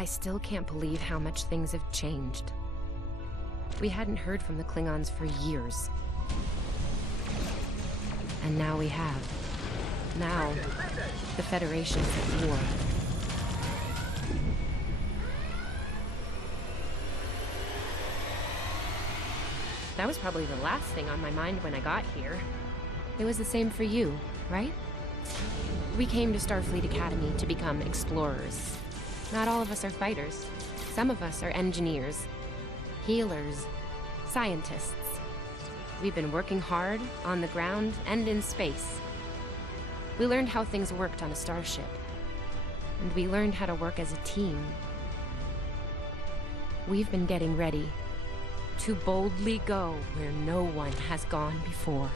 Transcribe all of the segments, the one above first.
I still can't believe how much things have changed. We hadn't heard from the Klingons for years. And now we have. Now, the Federation's at war. That was probably the last thing on my mind when I got here. It was the same for you, right? We came to Starfleet Academy to become explorers. Not all of us are fighters. Some of us are engineers, healers, scientists. We've been working hard on the ground and in space. We learned how things worked on a starship. And we learned how to work as a team. We've been getting ready to boldly go where no one has gone before.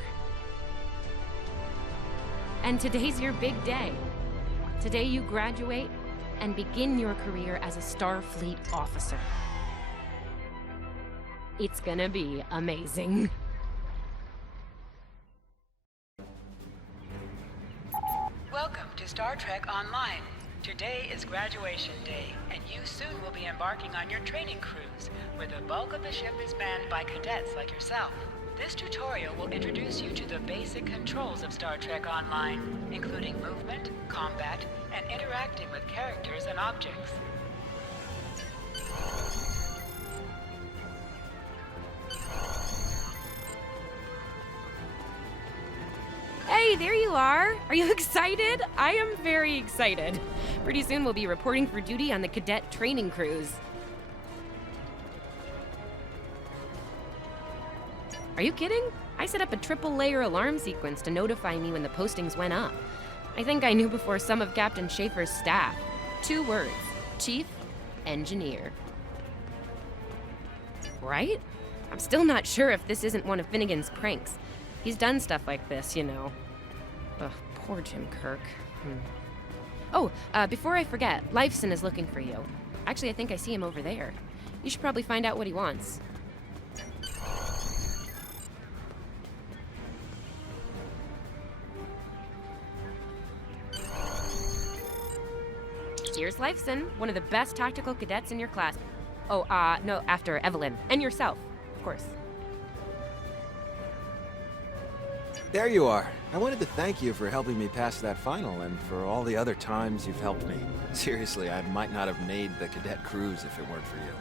And today's your big day. Today you graduate and begin your career as a Starfleet officer. It's gonna be amazing. Welcome to Star Trek Online. Today is graduation day, and you soon will be embarking on your training cruise, where the bulk of the ship is manned by cadets like yourself. This tutorial will introduce you to the basic controls of Star Trek Online, including movement, combat, and interacting with characters and objects. Hey, there you are! Are you excited? I am very excited. Pretty soon we'll be reporting for duty on the cadet training cruise. Are you kidding? I set up a triple-layer alarm sequence to notify me when the postings went up. I think I knew before some of Captain Schaefer's staff. 2 words: Chief Engineer. Right? I'm still not sure if this isn't one of Finnegan's pranks. He's done stuff like this, you know. Ugh, poor Jim Kirk. Oh, before I forget, Lifeson is looking for you. Actually, I think I see him over there. You should probably find out what he wants. Here's Lifeson, one of the best tactical cadets in your class. Oh, no, after Evelyn. And yourself, of course. There you are. I wanted to thank you for helping me pass that final and for all the other times you've helped me. Seriously, I might not have made the cadet cruise if it weren't for you.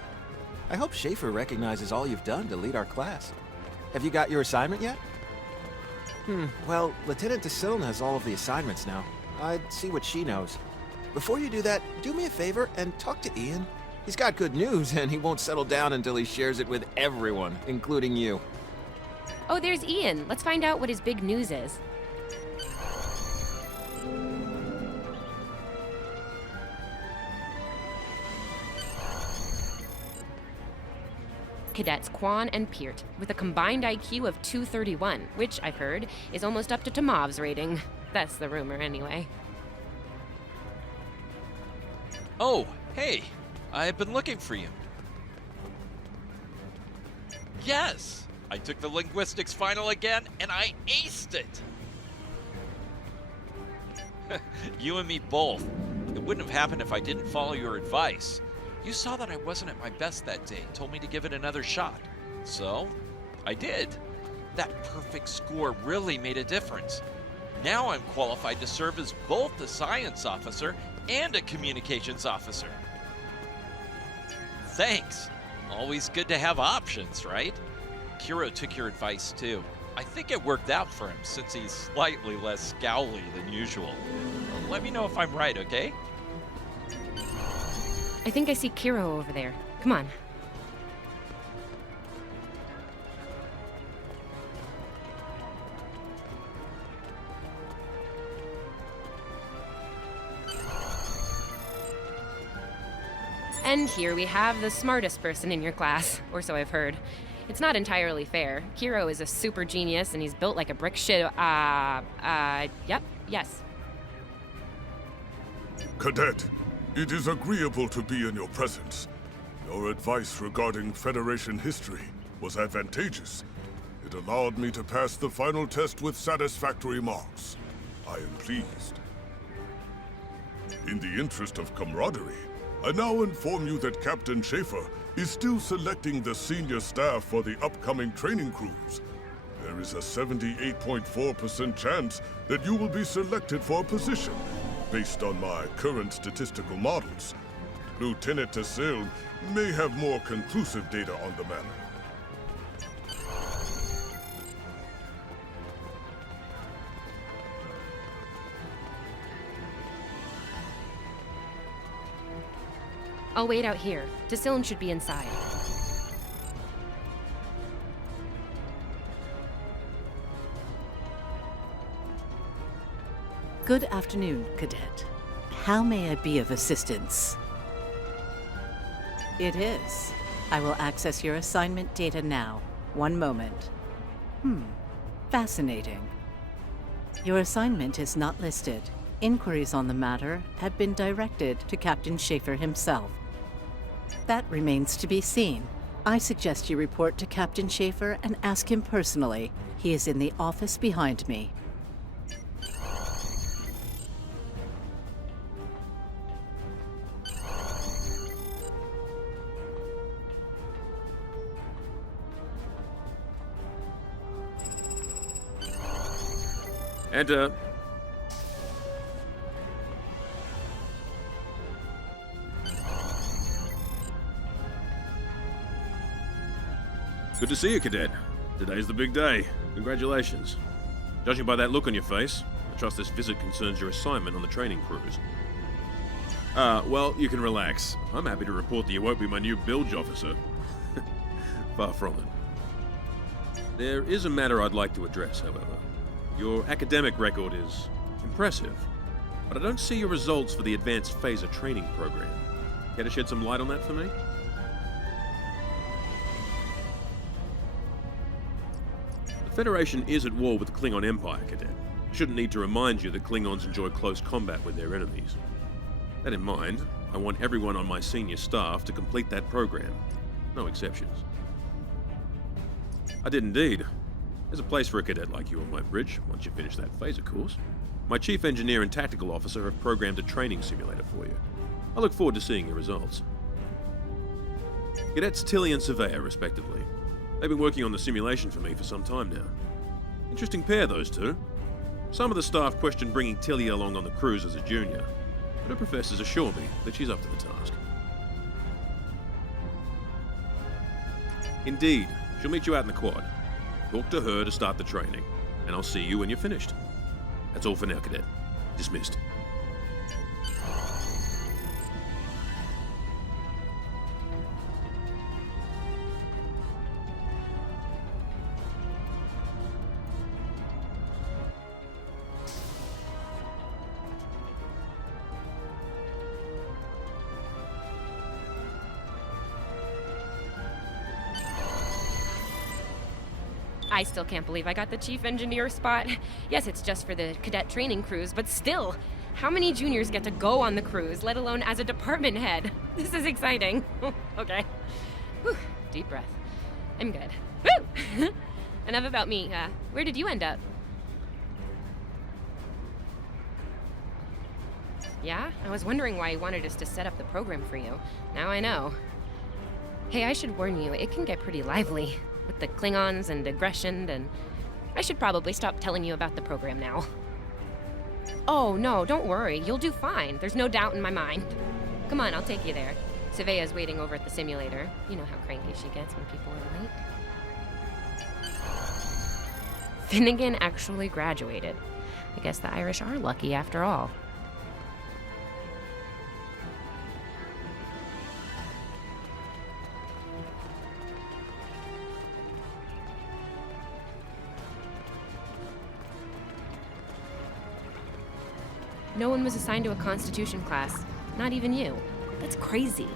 I hope Schaefer recognizes all you've done to lead our class. Have you got your assignment yet? Well, Lieutenant DeSilne has all of the assignments now. I'd see what she knows. Before you do that, do me a favor and talk to Ian. He's got good news, and he won't settle down until he shares it with everyone, including you. Oh, there's Ian. Let's find out what his big news is. Cadets Quan and Peart, with a combined IQ of 231, which, I've heard, is almost up to Tomov's rating. That's the rumor, anyway. Oh, hey! I've been looking for you. Yes! I took the linguistics final again, and I aced it! You and me both. It wouldn't have happened if I didn't follow your advice. You saw that I wasn't at my best that day and told me to give it another shot. So, I did. That perfect score really made a difference. Now I'm qualified to serve as both a science officer and a communications officer. Thanks. Always good to have options, right? Kiro took your advice too. I think it worked out for him since he's slightly less scowly than usual. Let me know if I'm right, okay? I think I see Kiro over there. Come on. And here we have the smartest person in your class, or so I've heard. It's not entirely fair. Kiro is a super genius and he's built like a brick shit. Yep, yes. Cadet, it is agreeable to be in your presence. Your advice regarding Federation history was advantageous. It allowed me to pass the final test with satisfactory marks. I am pleased. In the interest of camaraderie, I now inform you that Captain Schaefer is still selecting the senior staff for the upcoming training cruise. There is a 78.4% chance that you will be selected for a position, based on my current statistical models. Lieutenant Tassil may have more conclusive data on the matter. I'll wait out here. Tassilin should be inside. Good afternoon, Cadet. How may I be of assistance? It is. I will access your assignment data now. One moment. Fascinating. Your assignment is not listed. Inquiries on the matter have been directed to Captain Schaefer himself. That remains to be seen. I suggest you report to Captain Schaefer and ask him personally. He is in the office behind me. Enter. Good to see you, Cadet. Today's the big day. Congratulations. Judging by that look on your face, I trust this visit concerns your assignment on the training cruise. Well, you can relax. I'm happy to report that you won't be my new bilge officer. Far from it. There is a matter I'd like to address, however. Your academic record is impressive, but I don't see your results for the Advanced Phaser Training Program. Care to shed some light on that for me? The Federation is at war with the Klingon Empire, Cadet. I shouldn't need to remind you that Klingons enjoy close combat with their enemies. That in mind, I want everyone on my senior staff to complete that program. No exceptions. I did indeed. There's a place for a cadet like you on my bridge, once you finish that phaser course. My chief engineer and tactical officer have programmed a training simulator for you. I look forward to seeing your results. Cadets Tilly and Surveyor, respectively. They've been working on the simulation for me for some time now. Interesting pair, those two. Some of the staff question bringing Tilly along on the cruise as a junior, but her professors assure me that she's up to the task. Indeed, she'll meet you out in the quad. Talk to her to start the training, and I'll see you when you're finished. That's all for now, Cadet. Dismissed. I still can't believe I got the chief engineer spot. Yes, it's just for the cadet training cruise, but still, how many juniors get to go on the cruise, let alone as a department head? This is exciting. Okay. Whew. Deep breath. I'm good. Woo! Enough about me. Where did you end up? Yeah? I was wondering why you wanted us to set up the program for you. Now I know. Hey, I should warn you, it can get pretty lively. With the Klingons and aggression, and I should probably stop telling you about the program now. Oh, no, don't worry. You'll do fine. There's no doubt in my mind. Come on, I'll take you there. Savea's waiting over at the simulator. You know how cranky she gets when people are late. Finnegan actually graduated. I guess the Irish are lucky after all. No one was assigned to a Constitution class. Not even you. That's crazy.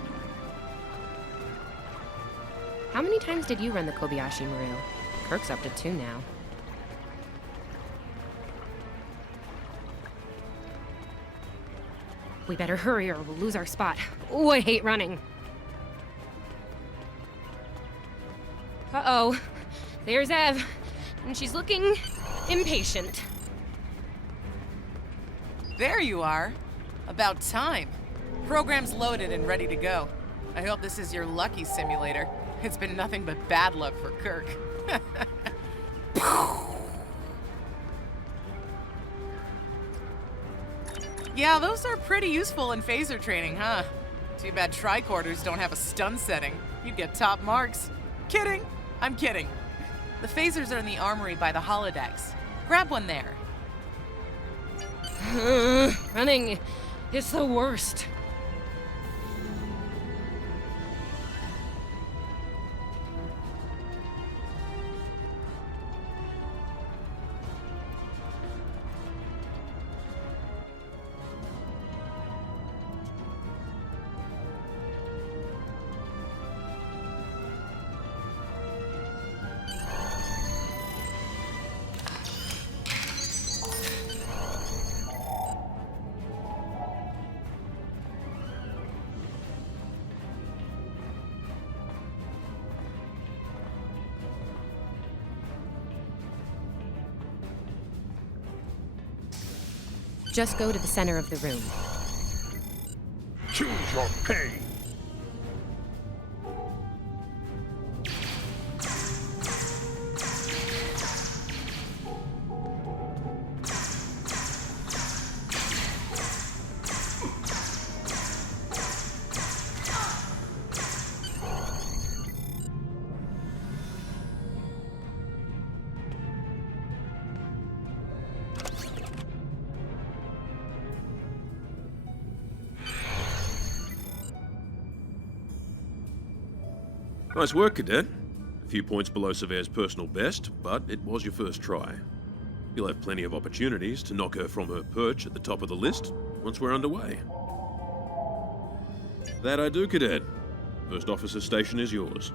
How many times did you run the Kobayashi Maru? Kirk's up to 2 now. We better hurry or we'll lose our spot. Oh, I hate running. Uh-oh. There's Ev. And she's looking impatient. There you are. About time. Program's loaded and ready to go. I hope this is your lucky simulator. It's been nothing but bad luck for Kirk. Yeah, those are pretty useful in phaser training, huh? Too bad tricorders don't have a stun setting. You'd get top marks. Kidding. I'm kidding. The phasers are in the armory by the holodecks. Grab one there. Running is the worst. Just go to the center of the room. Choose your pain. Nice work, Cadet. A few points below Severe's personal best, but it was your first try. You'll have plenty of opportunities to knock her from her perch at the top of the list once we're underway. That I do, Cadet. First officer station is yours.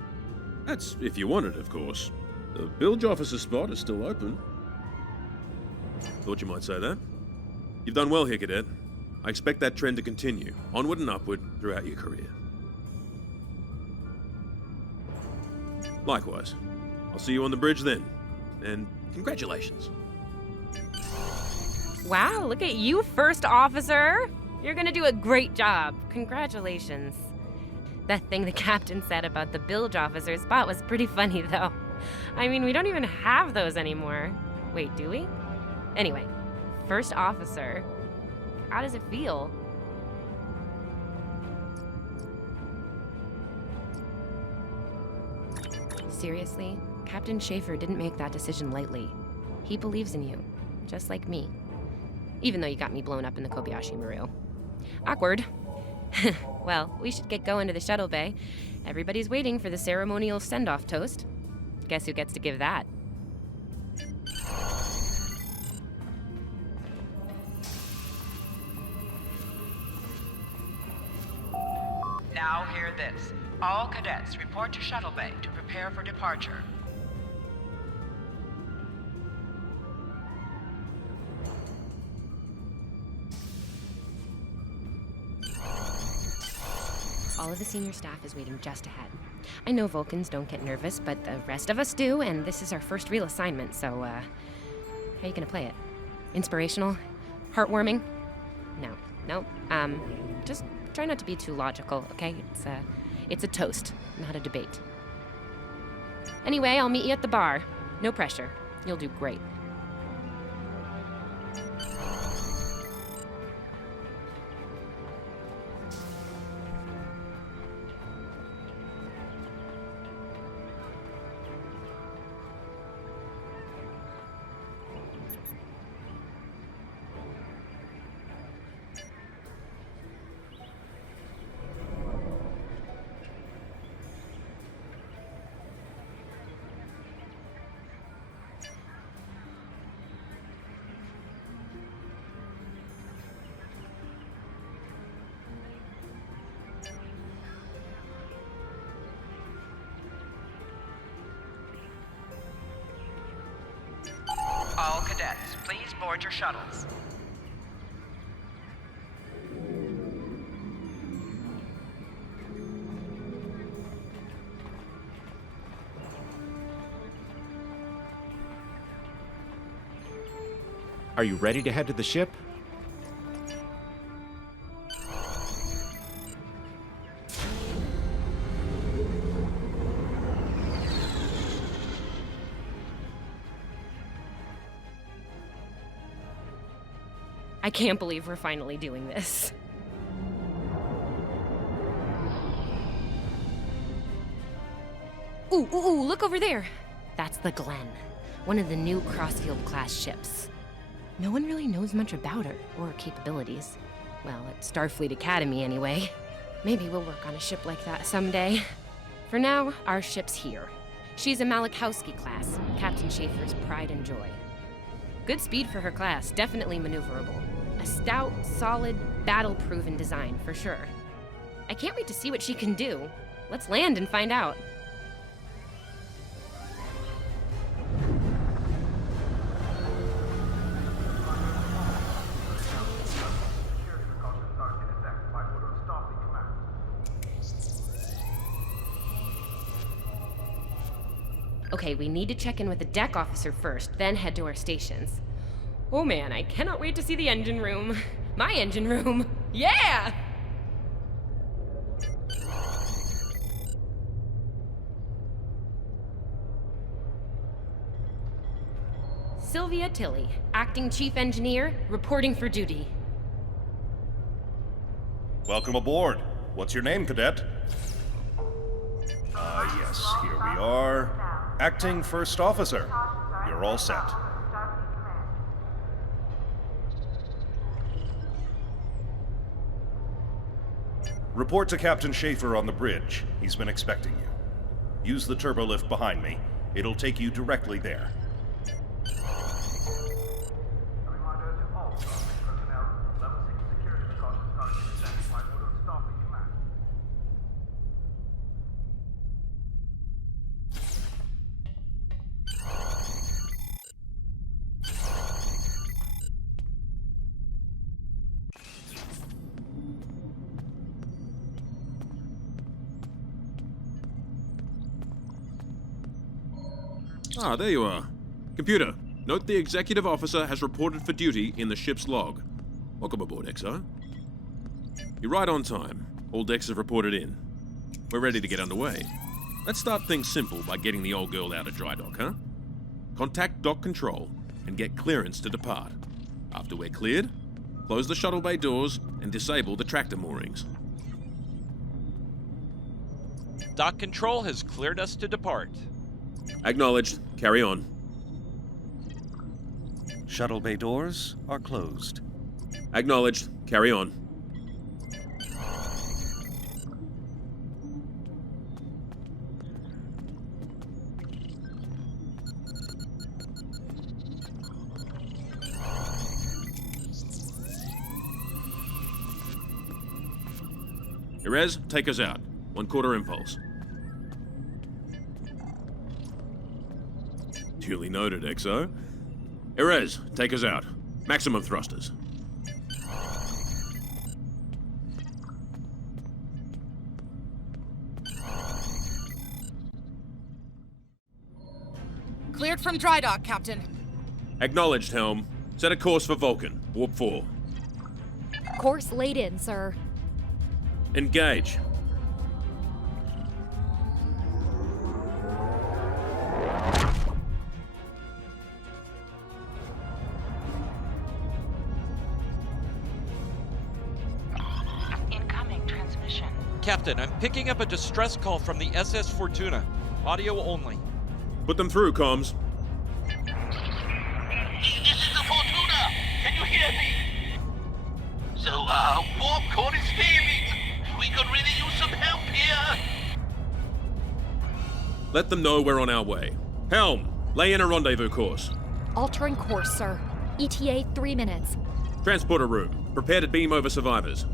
That's if you want it, of course. The bilge officer spot is still open. Thought you might say that. You've done well here, Cadet. I expect that trend to continue, onward and upward, throughout your career. Likewise. I'll see you on the bridge then. And congratulations. Wow, look at you, First Officer! You're gonna do a great job. Congratulations. That thing the captain said about the bilge officer spot was pretty funny, though. I mean, we don't even have those anymore. Wait, do we? Anyway, First Officer. How does it feel? Seriously, Captain Schaefer didn't make that decision lightly. He believes in you, just like me. Even though you got me blown up in the Kobayashi Maru. Awkward. Well, we should get going to the shuttle bay. Everybody's waiting for the ceremonial send-off toast. Guess who gets to give that? Now hear this. All cadets report to shuttle bay to prepare for departure. All of the senior staff is waiting just ahead. I know Vulcans don't get nervous, but the rest of us do, and this is our first real assignment, so, how are you gonna play it? Inspirational? Heartwarming? No. Just try not to be too logical, okay? It's a toast, not a debate. Anyway, I'll meet you at the bar. No pressure. You'll do great. All cadets, please board your shuttles. Are you ready to head to the ship? I can't believe we're finally doing this. Ooh, look over there. That's the Glen, one of the new Crossfield-class ships. No one really knows much about her or her capabilities. Well, at Starfleet Academy anyway. Maybe we'll work on a ship like that someday. For now, our ship's here. She's a Malachowski class, Captain Schaefer's pride and joy. Good speed for her class, definitely maneuverable. A stout, solid, battle-proven design, for sure. I can't wait to see what she can do. Let's land and find out. Okay, we need to check in with the deck officer first, then head to our stations. Oh man, I cannot wait to see the engine room. My engine room. Yeah! Sylvia Tilley, acting chief engineer, reporting for duty. Welcome aboard. What's your name, cadet? Yes, here we are. Acting First Officer. You're all set. Report to Captain Schaefer on the bridge. He's been expecting you. Use the turbolift behind me. It'll take you directly there. Ah, there you are. Computer, note the executive officer has reported for duty in the ship's log. Welcome aboard, XO. You're right on time. All decks have reported in. We're ready to get underway. Let's start things simple by getting the old girl out of dry dock, huh? Contact dock control and get clearance to depart. After we're cleared, close the shuttle bay doors and disable the tractor moorings. Dock control has cleared us to depart. Acknowledged. Carry on. Shuttle bay doors are closed. Acknowledged. Carry on. Erez, take us out. 1/4 impulse. Duly noted, XO. Erez, take us out. Maximum thrusters. Cleared from dry dock, Captain. Acknowledged, Helm. Set a course for Vulcan. Warp 4. Course laid in, sir. Engage. Incoming transmission. Captain, I'm picking up a distress call from the SS Fortuna. Audio only. Put them through, comms. This is the Fortuna! Can you hear me? So, warp core is failing. We could really use some help here. Let them know we're on our way. Helm, lay in a rendezvous course. Altering course, sir. ETA 3 minutes. Transporter room. Prepare to beam over survivors.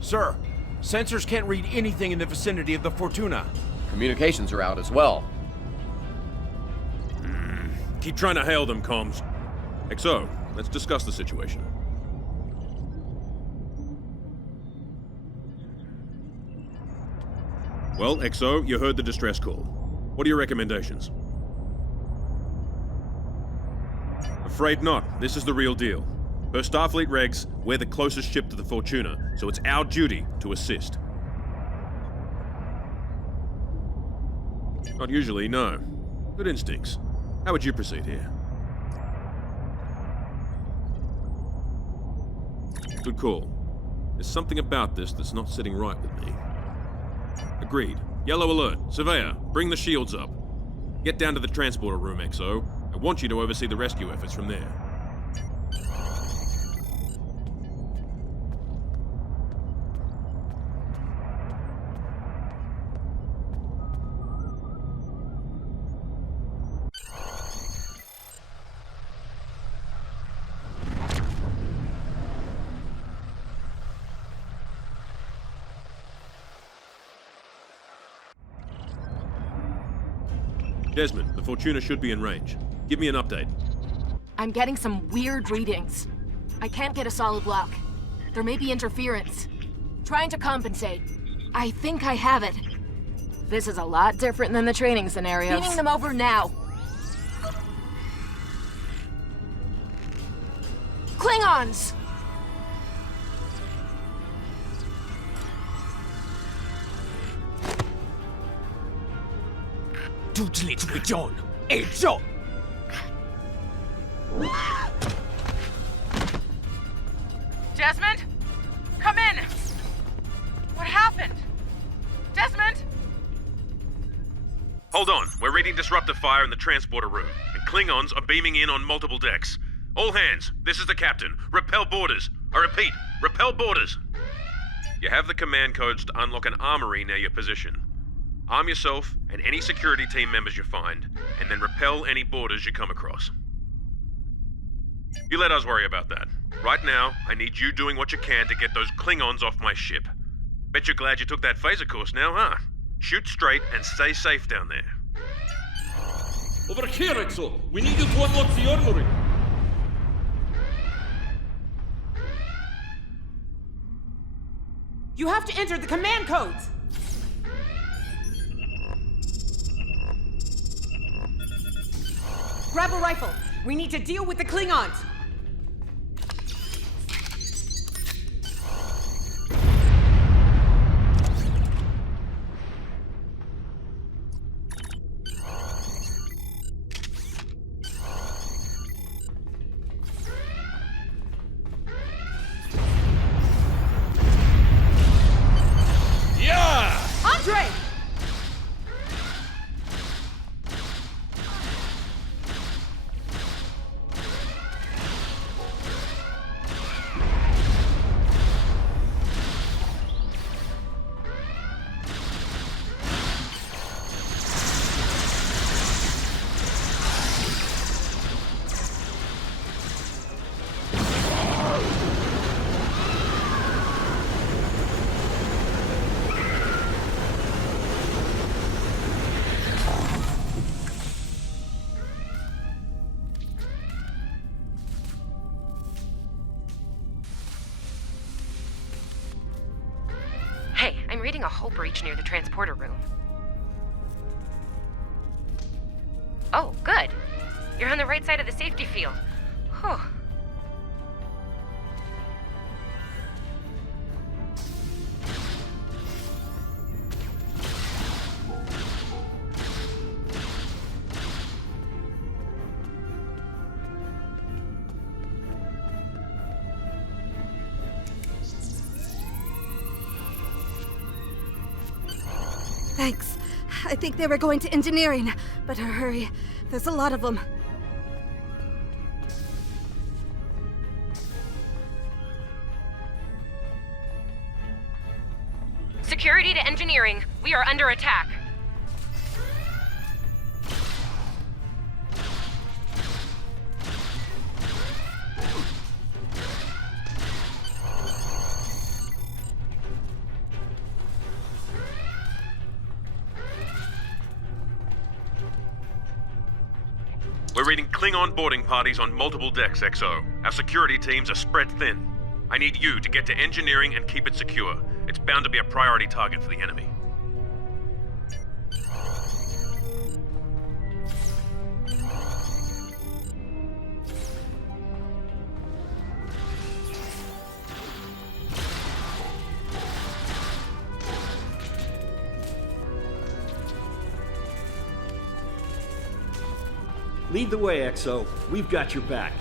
Sir, sensors can't read anything in the vicinity of the Fortuna. Communications are out as well. Keep trying to hail them, comms. XO, let's discuss the situation. Well, XO, you heard the distress call. What are your recommendations? Afraid not. This is the real deal. Per Starfleet regs, we're the closest ship to the Fortuna, so it's our duty to assist. Not usually, no. Good instincts. How would you proceed here? Good call. There's something about this that's not sitting right with me. Agreed. Yellow alert. Surveyor, bring the shields up. Get down to the transporter room, XO. I want you to oversee the rescue efforts from there. Desmond, the Fortuna should be in range. Give me an update. I'm getting some weird readings. I can't get a solid lock. There may be interference. Trying to compensate. I think I have it. This is a lot different than the training scenarios. Beaming them over now. Klingons! Desmond? Come in! What happened? Desmond? Hold on. We're reading disruptive fire in the transporter room, and Klingons are beaming in on multiple decks. All hands, this is the captain. Repel borders. I repeat, repel borders. You have the command codes to unlock an armory near your position. Arm yourself and any security team members you find, and then repel any borders you come across. You let us worry about that. Right now, I need you doing what you can to get those Klingons off my ship. Bet you're glad you took that phaser course now, huh? Shoot straight and stay safe down there. Over here, Exo! We need you to unlock the armory! You have to enter the command codes! Grab a rifle. We need to deal with the Klingons. Yeah! Andre! Hey, I'm reading a hull breach near the transporter room. Oh, good. You're on the right side of the safety field. Whew. Thanks. I think they were going to engineering. Better hurry. There's a lot of them. Security to engineering. We are under attack. We're reading Klingon boarding parties on multiple decks, XO. Our security teams are spread thin. I need you to get to engineering and keep it secure. It's bound to be a priority target for the enemy. Lead the way, XO. We've got your back.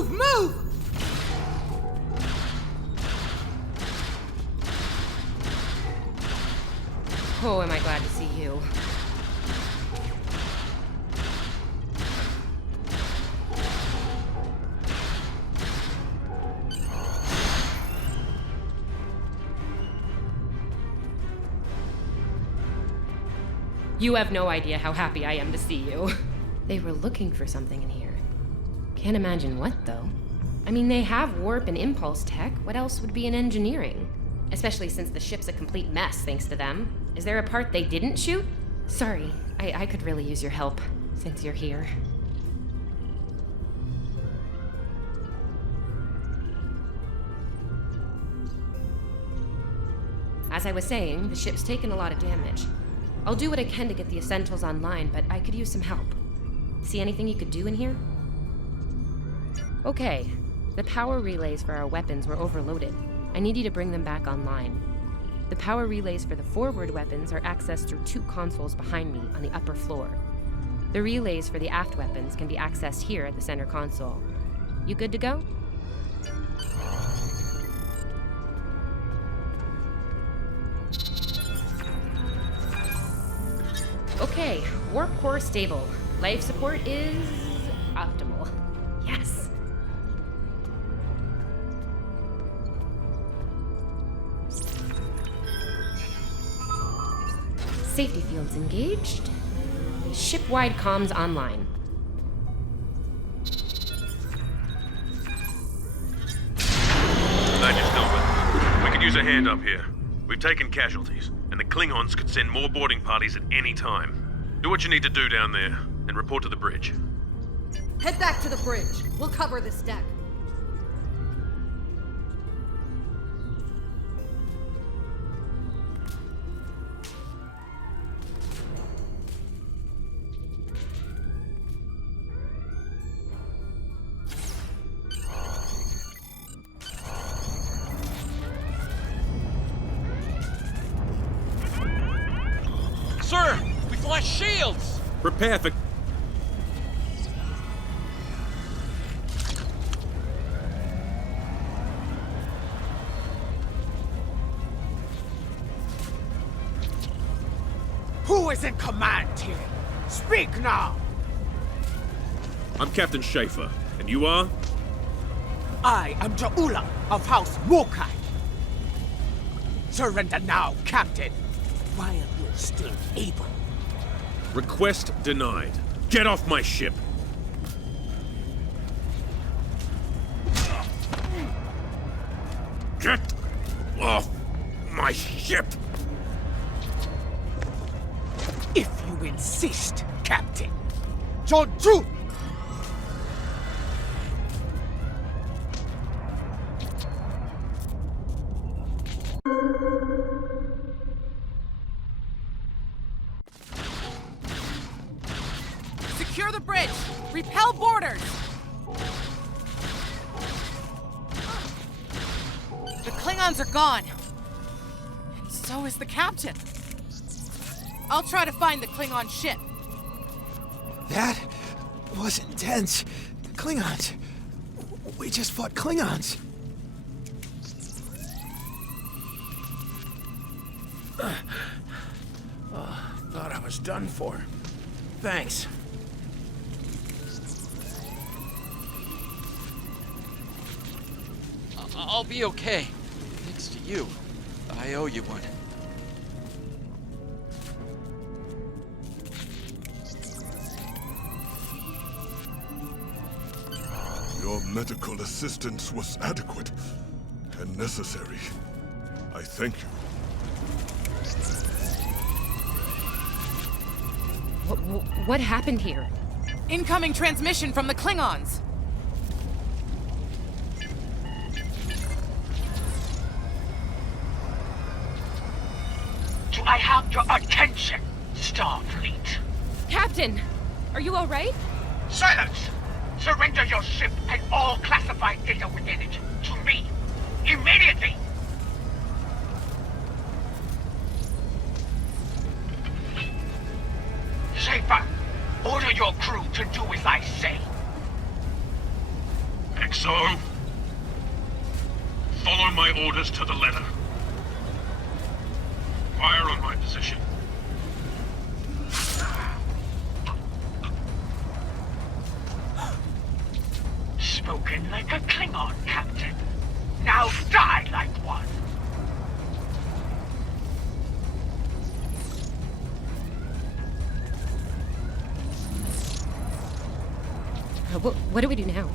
Move! Move! Oh, am I glad to see you. You have no idea how happy I am to see you. They were looking for something in here. Can't imagine what, though. I mean, they have warp and impulse tech. What else would be in engineering? Especially since the ship's a complete mess, thanks to them. Is there a part they didn't shoot? Sorry, I could really use your help, since you're here. As I was saying, the ship's taken a lot of damage. I'll do what I can to get the essentials online, but I could use some help. See anything you could do in here? Okay, the power relays for our weapons were overloaded. I need you to bring them back online. The power relays for the forward weapons are accessed through 2 consoles behind me on the upper floor. The relays for the aft weapons can be accessed here at the center console. You good to go? Okay, warp core stable. Life support is optimal. Yes. Safety fields engaged. Ship-wide comms online. Major Stillman, we could use a hand up here. We've taken casualties, and the Klingons could send more boarding parties at any time. Do what you need to do down there, and report to the bridge. Head back to the bridge. We'll cover this deck. Sir, we flashed shields! Prepare for... Who is in command here? Speak now! I'm Captain Schaefer, and you are? I am Ja'ula of House Mokai. Surrender now, Captain, while you're still able. Request denied. Get off my ship! Get off my ship! If you insist, Captain. Jonju! Secure the bridge! Repel boarders! The Klingons are gone. And so is the captain. I'll try to find the Klingon ship. That was intense. Klingons. We just fought Klingons. Thought I was done for. Thanks. I'll be okay. Thanks to you. I owe you one. Your medical assistance was adequate and necessary. I thank you. What happened here? Incoming transmission from the Klingons. Do I have your attention, Starfleet? Captain, are you all right? Silence! Surrender your ship and all classified data within it to me, immediately! Schaefer, order your crew to do as I say. my orders to the letter. Fire on my position. Spoken like a Klingon, Captain. Now die like one. What do we do now?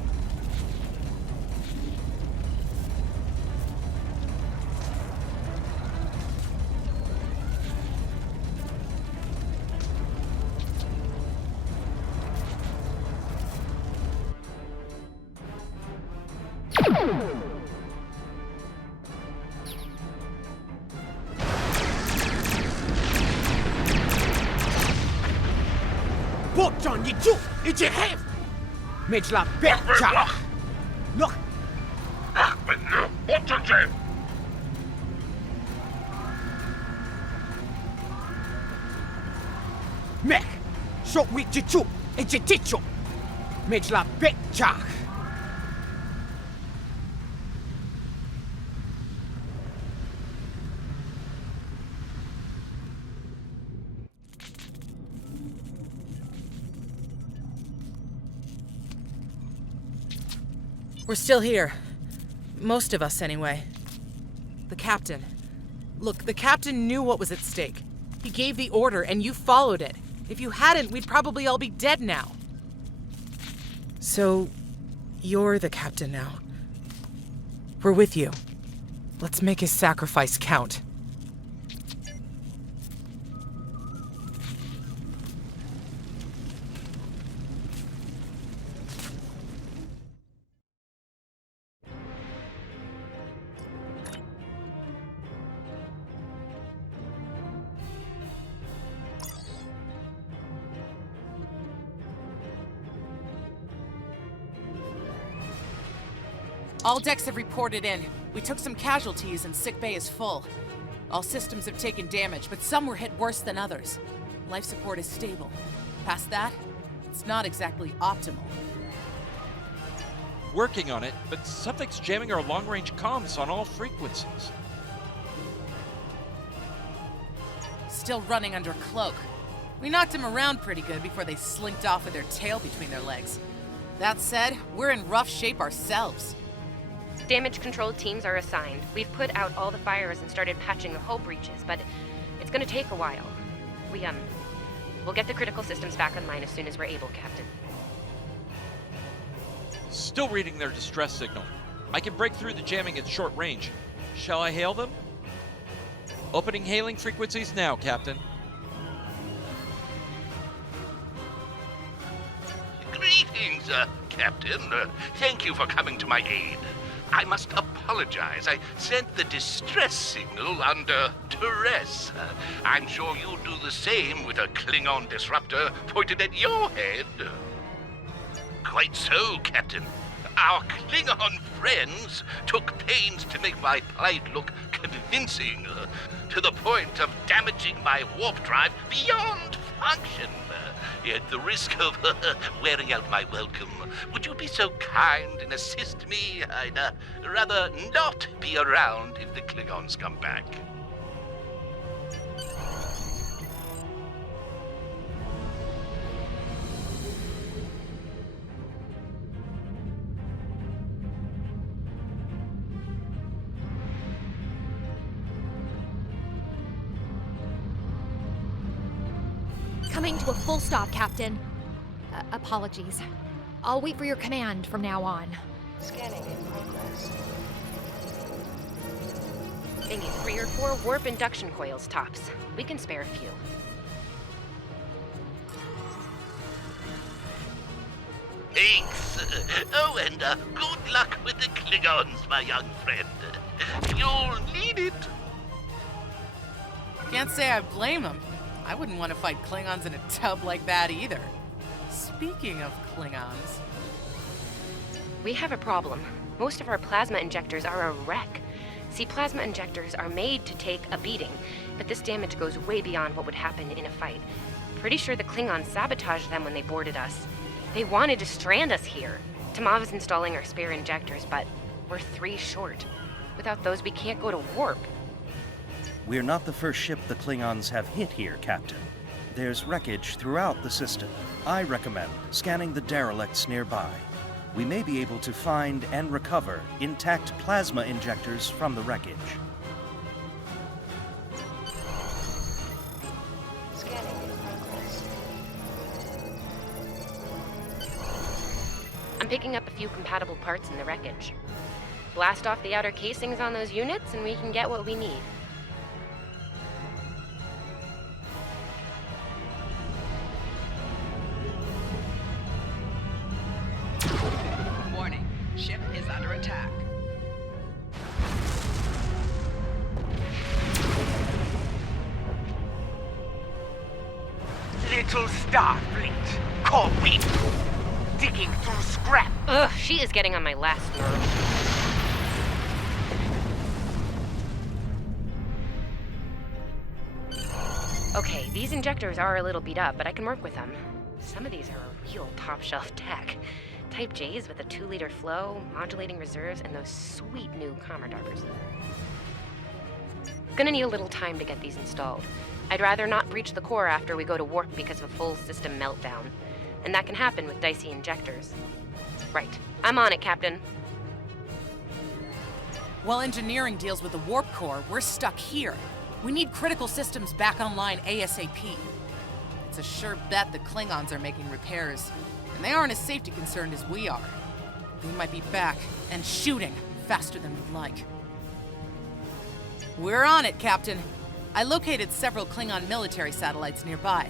Botjan, you two! It's a half! Mitchla Betja! Look! Botjan! Mech! So we chichu! It's a ticho! Mitchla Betja! We're still here. Most of us, anyway. The captain. Look, the captain knew what was at stake. He gave the order, and you followed it. If you hadn't, we'd probably all be dead now. So, you're the captain now. We're with you. Let's make his sacrifice count. All decks have reported in. We took some casualties and sick bay is full. All systems have taken damage, but some were hit worse than others. Life support is stable. Past that, it's not exactly optimal. Working on it, but something's jamming our long-range comms on all frequencies. Still running under cloak. We knocked him around pretty good before they slinked off with their tail between their legs. That said, we're in rough shape ourselves. Damage control teams are assigned. We've put out all the fires and started patching the hull breaches, but it's gonna take a while. We'll get the critical systems back online as soon as we're able, Captain. Still reading their distress signal. I can break through the jamming at short range. Shall I hail them? Opening hailing frequencies now, Captain. Greetings, Captain. Thank you for coming to my aid. I must apologize. I sent the distress signal under duress. I'm sure you'll do the same with a Klingon disruptor pointed at your head. Quite so, Captain. Our Klingon friends took pains to make my plight look convincing, to the point of damaging my warp drive beyond function. At the risk of wearing out my welcome, would you be so kind and assist me? I'd rather not be around if the Klingons come back. Coming to a full stop, Captain. Apologies. I'll wait for your command from now on. Scanning in progress. They need 3 or 4 warp induction coils tops. We can spare a few. Thanks. Oh, and good luck with the Klingons, my young friend. You'll need it. Can't say I blame them. I wouldn't want to fight Klingons in a tub like that either. Speaking of Klingons... We have a problem. Most of our plasma injectors are a wreck. See, plasma injectors are made to take a beating, but this damage goes way beyond what would happen in a fight. Pretty sure the Klingons sabotaged them when they boarded us. They wanted to strand us here. Tamava's installing our spare injectors, but we're 3 short. Without those, we can't go to warp. We're not the first ship the Klingons have hit here, Captain. There's wreckage throughout the system. I recommend scanning the derelicts nearby. We may be able to find and recover intact plasma injectors from the wreckage. I'm picking up a few compatible parts in the wreckage. Blast off the outer casings on those units and we can get what we need. Warning, ship is under attack. Little Starfleet, call me. Digging through scrap. Ugh, she is getting on my last nerve. Okay, these injectors are a little beat up, but I can work with them. Some of these are real top-shelf tech. Type J's with a 2-liter flow, modulating reserves, and those sweet new Commodores. Gonna need a little time to get these installed. I'd rather not breach the core after we go to warp because of a full system meltdown. And that can happen with dicey injectors. Right. I'm on it, Captain. While engineering deals with the warp core, we're stuck here. We need critical systems back online ASAP. It's a sure bet the Klingons are making repairs, and they aren't as safety concerned as we are. They might be back and shooting faster than we'd like. We're on it, Captain. I located several Klingon military satellites nearby.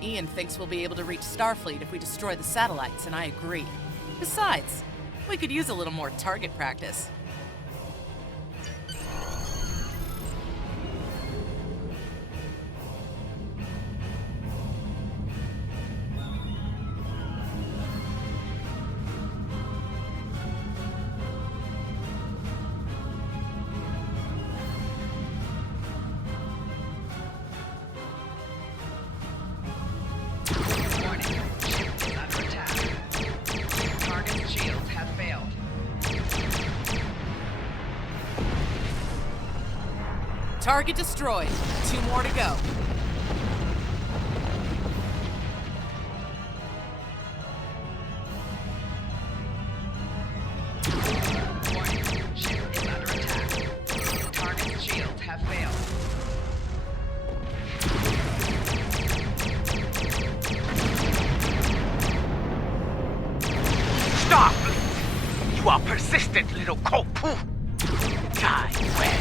Ian thinks we'll be able to reach Starfleet if we destroy the satellites, and I agree. Besides, we could use a little more target practice. Target destroyed. 2 more to go. Warning, ship is under attack. Target shields have failed. Starfleet! You are persistent, little cold-poo! Die well.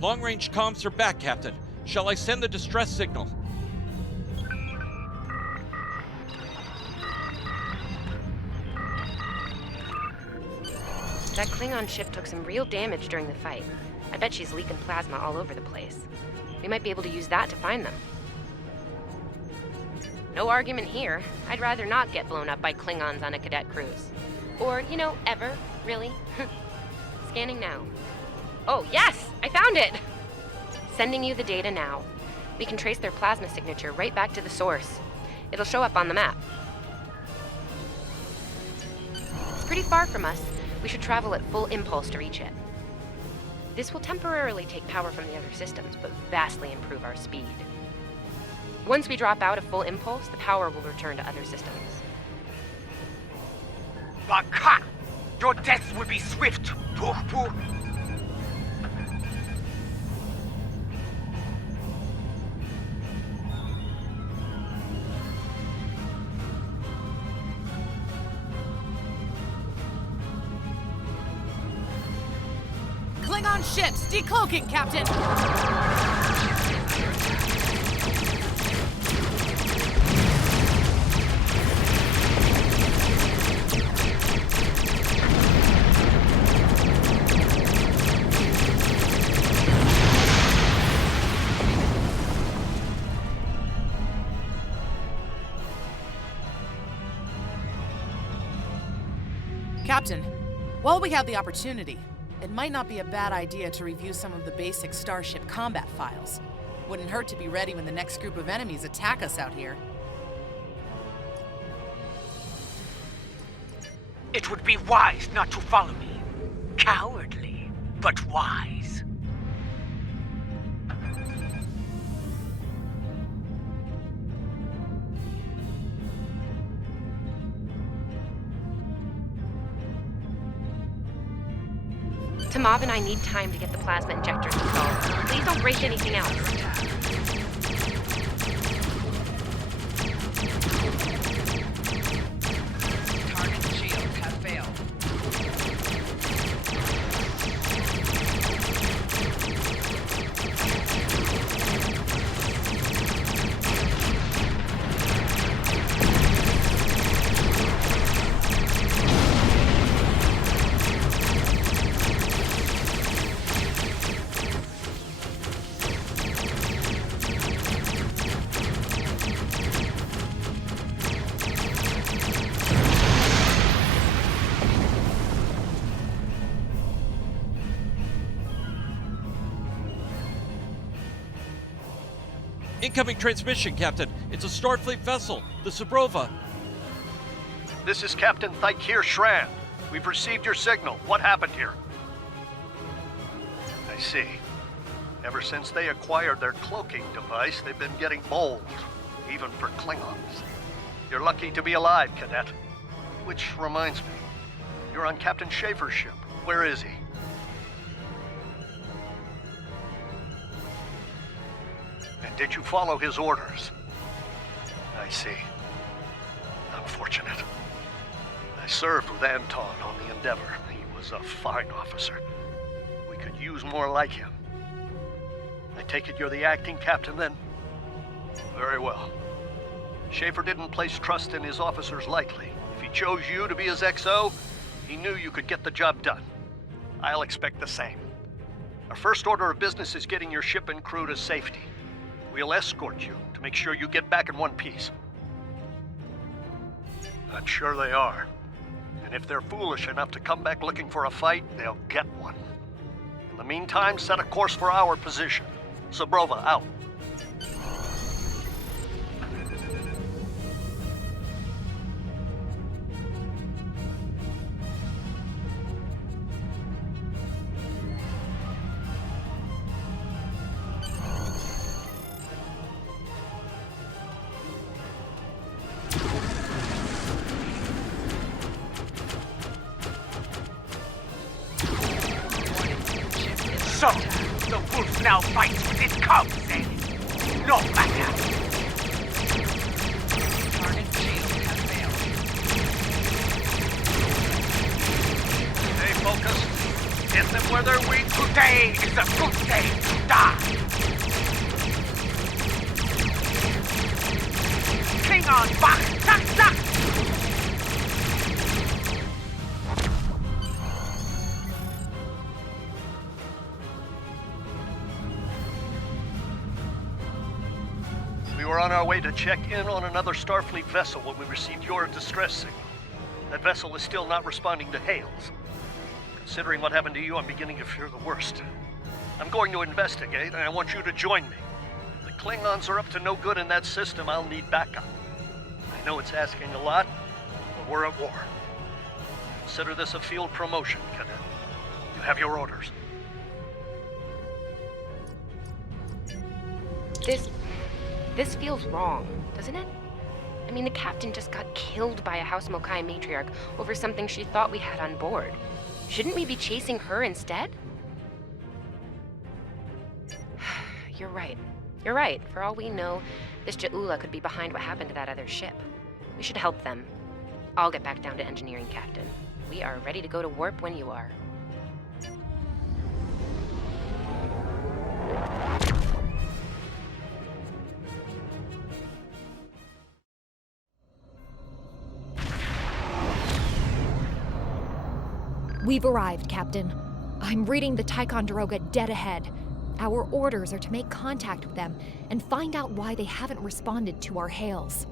Long-range comms are back, Captain. Shall I send the distress signal? That Klingon ship took some real damage during the fight. I bet she's leaking plasma all over the place. We might be able to use that to find them. No argument here. I'd rather not get blown up by Klingons on a cadet cruise. Or, ever, really. Scanning now. Oh, yes! I found it! Sending you the data now. We can trace their plasma signature right back to the source. It'll show up on the map. It's pretty far from us. We should travel at full impulse to reach it. This will temporarily take power from the other systems, but vastly improve our speed. Once we drop out of full impulse, the power will return to other systems. Baka! Your death will be swift, Pooh-Pooh! Klingon ships, decloaking, Captain! Captain, while we have the opportunity, it might not be a bad idea to review some of the basic Starship combat files. Wouldn't hurt to be ready when the next group of enemies attack us out here. It would be wise not to follow me. Cowardly, but wise. Tamav and I need time to get the plasma injectors installed. Please don't break anything else. Target shields have failed. Incoming transmission, Captain. It's a Starfleet vessel, the Subrova. This is Captain Thykir Shran. We've received your signal. What happened here? I see. Ever since they acquired their cloaking device, they've been getting bold, even for Klingons. You're lucky to be alive, Cadet. Which reminds me, you're on Captain Schaefer's ship. Where is he? And did you follow his orders? I see. Unfortunate. I served with Anton on the Endeavor. He was a fine officer. We could use more like him. I take it you're the acting captain then? Very well. Schaefer didn't place trust in his officers lightly. If he chose you to be his XO, he knew you could get the job done. I'll expect the same. Our first order of business is getting your ship and crew to safety. We'll escort you to make sure you get back in one piece. I'm sure they are. And if they're foolish enough to come back looking for a fight, they'll get one. In the meantime, set a course for our position. Subrova, out. So, the wolf now fights with its cubs, eh? No matter. Target shields have failed. Stay focused. Get them where they're weak. Today is a good day to die. Klingon back, zack, zack. We were on our way to check in on another Starfleet vessel when we received your distress signal. That vessel is still not responding to hails. Considering what happened to you, I'm beginning to fear the worst. I'm going to investigate, and I want you to join me. If the Klingons are up to no good in that system, I'll need backup. I know it's asking a lot, but we're at war. Consider this a field promotion, Cadet. You have your orders. This feels wrong, doesn't it? I mean, the captain just got killed by a House Mokai matriarch over something she thought we had on board. Shouldn't we be chasing her instead? You're right. You're right. For all we know, this Ja'ula could be behind what happened to that other ship. We should help them. I'll get back down to engineering, Captain. We are ready to go to warp when you are. We've arrived, Captain. I'm reading the Ticonderoga dead ahead. Our orders are to make contact with them and find out why they haven't responded to our hails.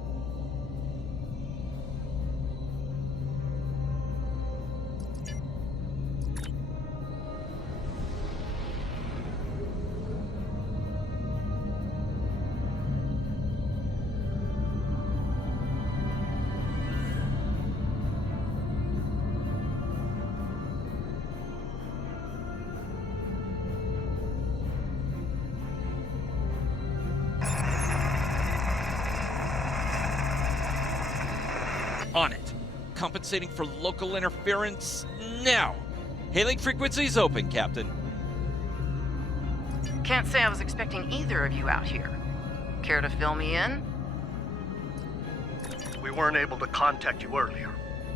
compensating for local interference now. Hailing frequencies open, Captain. Can't say I was expecting either of you out here. Care to fill me in? We weren't able to contact you earlier.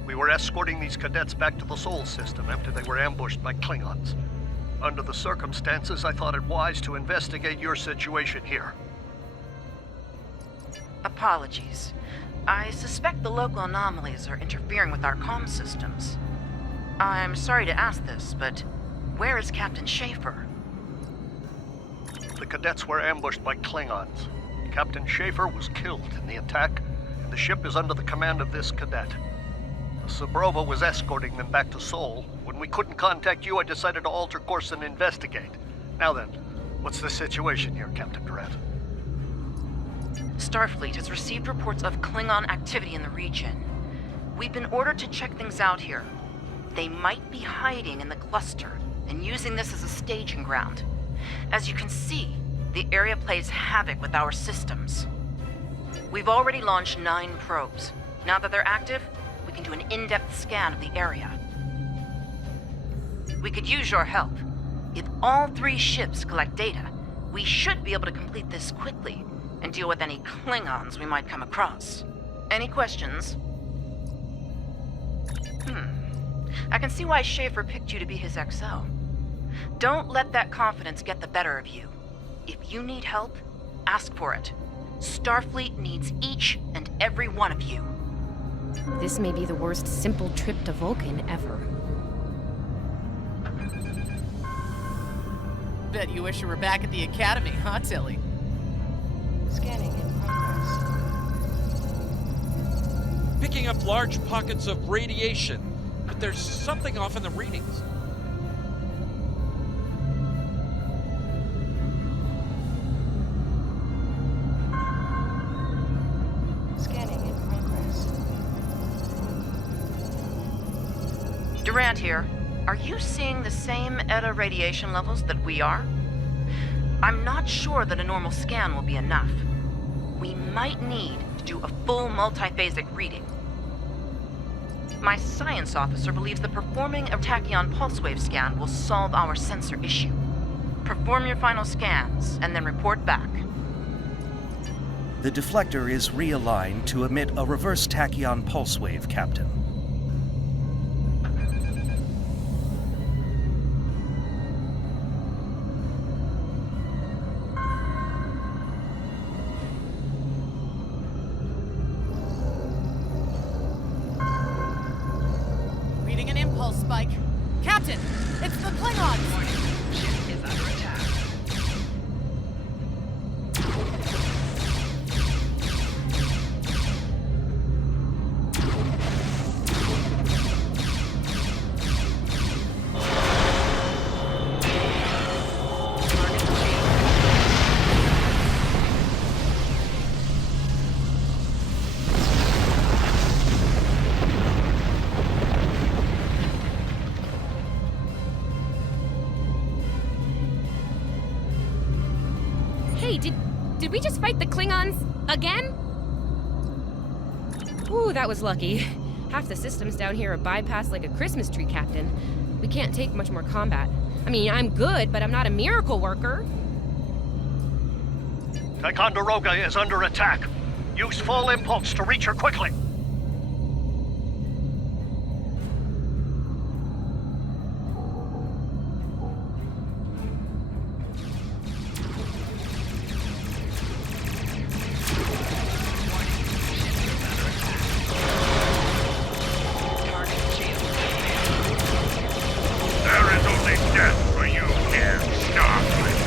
We were escorting these cadets back to the Sol system after they were ambushed by Klingons. Under the circumstances, I thought it wise to investigate your situation here. Apologies. I suspect the local anomalies are interfering with our comm systems. I'm sorry to ask this, but where is Captain Schaefer? The cadets were ambushed by Klingons. Captain Schaefer was killed in the attack, and the ship is under the command of this cadet. The Sabrova was escorting them back to Sol. When we couldn't contact you, I decided to alter course and investigate. Now then, what's the situation here, Captain Durant? Starfleet has received reports of Klingon activity in the region. We've been ordered to check things out here. They might be hiding in the cluster and using this as a staging ground. As you can see, the area plays havoc with our systems. We've already launched 9 probes. Now that they're active, we can do an in-depth scan of the area. We could use your help. If all 3 ships collect data, we should be able to complete this quickly and deal with any Klingons we might come across. Any questions? I can see why Schaefer picked you to be his XO. Don't let that confidence get the better of you. If you need help, ask for it. Starfleet needs each and every one of you. This may be the worst simple trip to Vulcan ever. Bet you wish you were back at the Academy, huh, Tilly? Scanning in progress. Picking up large pockets of radiation, but there's something off in the readings. Scanning in progress. Durant here. Are you seeing the same ETA radiation levels that we are? I'm not sure that a normal scan will be enough. We might need to do a full multiphasic reading. My science officer believes that performing a tachyon pulse wave scan will solve our sensor issue. Perform your final scans and then report back. The deflector is realigned to emit a reverse tachyon pulse wave, Captain. Reading an impulse spike. Captain, it's the Klingons! Warning, ship is under attack. Hey, did we just fight the Klingons again? Ooh, that was lucky. Half the systems down here are bypassed like a Christmas tree, Captain. We can't take much more combat. I mean, I'm good, but I'm not a miracle worker. Ticonderoga is under attack. Use full impulse to reach her quickly. There is only death for you here, Starfleet.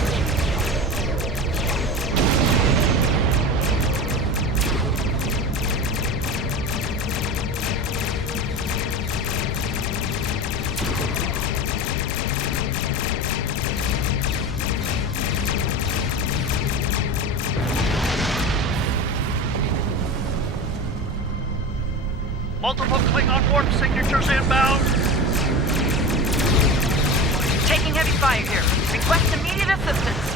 Multiple Klingon warp signatures inbound. Taking heavy fire here. Request immediate assistance.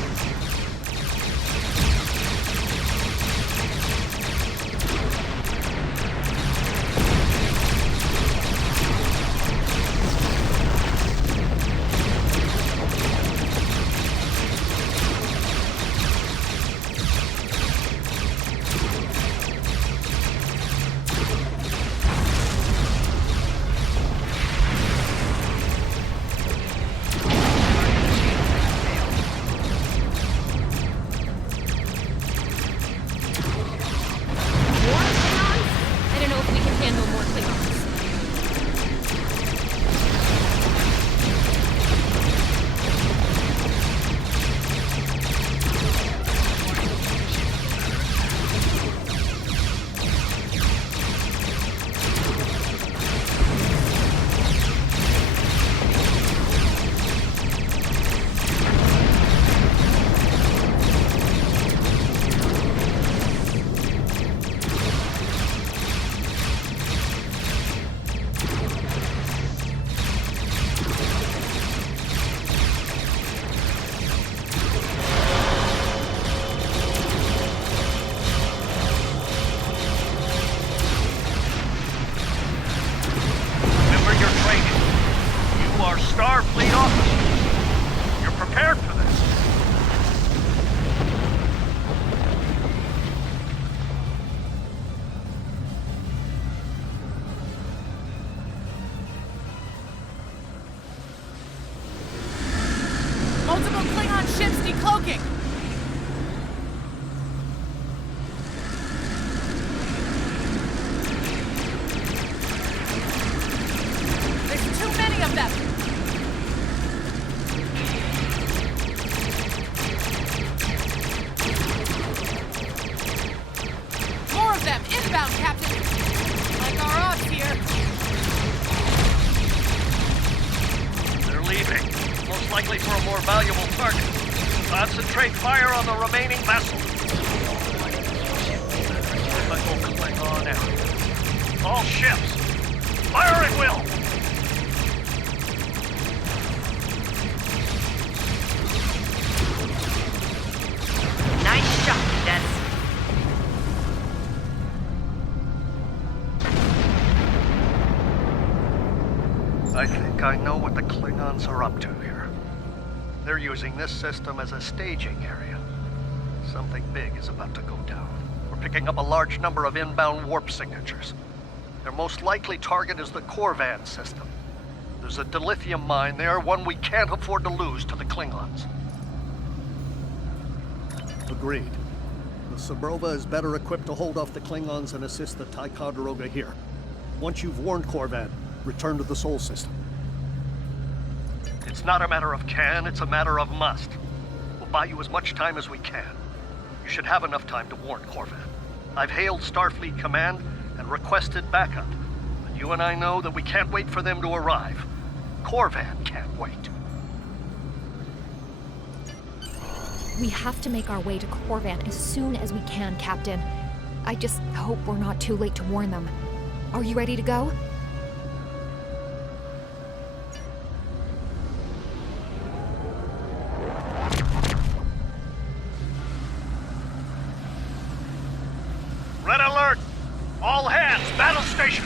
Starfleet officers. You're prepared for this. Multiple Klingon ships decloaking! There's too many of them! More of them! Inbound, Captain! Like our odds here! They're leaving. Most likely for a more valuable target. Concentrate fire on the remaining vessels. Klingon out. All ships, fire at will! Nice shot, cadets. I think I know what the Klingons are up to here. They're using this system as a staging area. Something big is about to go down. We're picking up a large number of inbound warp signatures. Their most likely target is the Korvan system. There's a dilithium mine there, one we can't afford to lose to the Klingons. Agreed. The Sabrova is better equipped to hold off the Klingons and assist the Ticonderoga here. Once you've warned Korvan, return to the Sol system. It's not a matter of can, it's a matter of must. We'll buy you as much time as we can. You should have enough time to warn Korvan. I've hailed Starfleet Command and requested backup. But you and I know that we can't wait for them to arrive. Korvan can't wait. We have to make our way to Korvan as soon as we can, Captain. I just hope we're not too late to warn them. Are you ready to go? Red alert! All hands, battle station!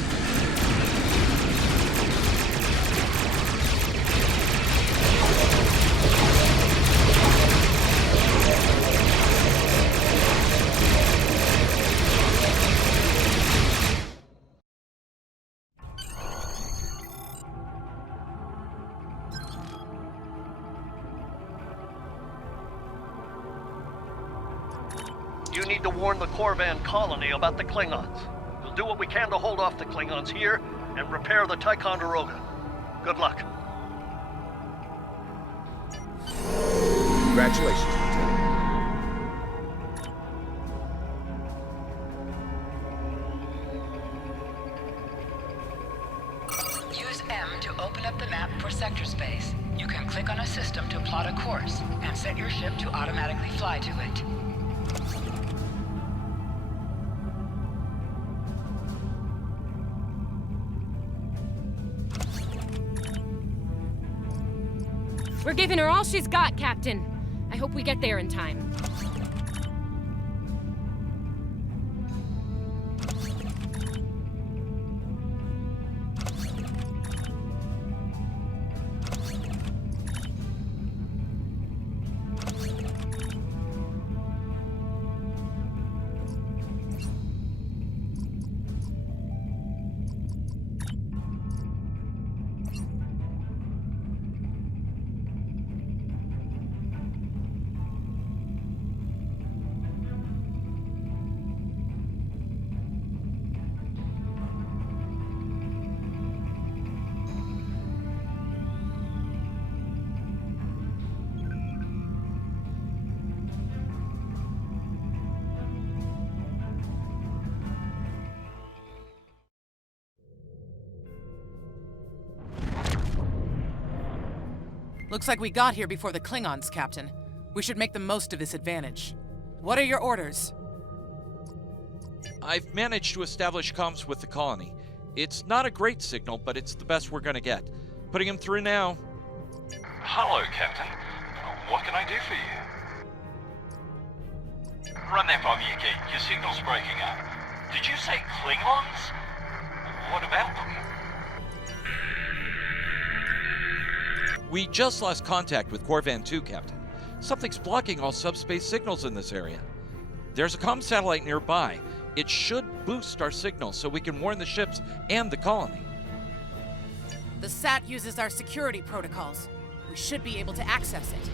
You need to warn the Korvan colony about the Klingons. We'll do what we can to hold off the Klingons here and repair the Ticonderoga. Good luck. Congratulations, Lieutenant. Use M to open up the map for sector space. You can click on a system to plot a course and set your ship to automatically fly to it. We're giving her all she's got, Captain. I hope we get there in time. Looks like we got here before the Klingons, Captain. We should make the most of this advantage. What are your orders? I've managed to establish comms with the colony. It's not a great signal, but it's the best we're gonna get. Putting him through now. Hello, Captain. What can I do for you? Run that by me again. Your signal's breaking up. Did you say Klingons? What about them? We just lost contact with Korvan 2, Captain. Something's blocking all subspace signals in this area. There's a comm satellite nearby. It should boost our signal so we can warn the ships and the colony. The SAT uses our security protocols. We should be able to access it.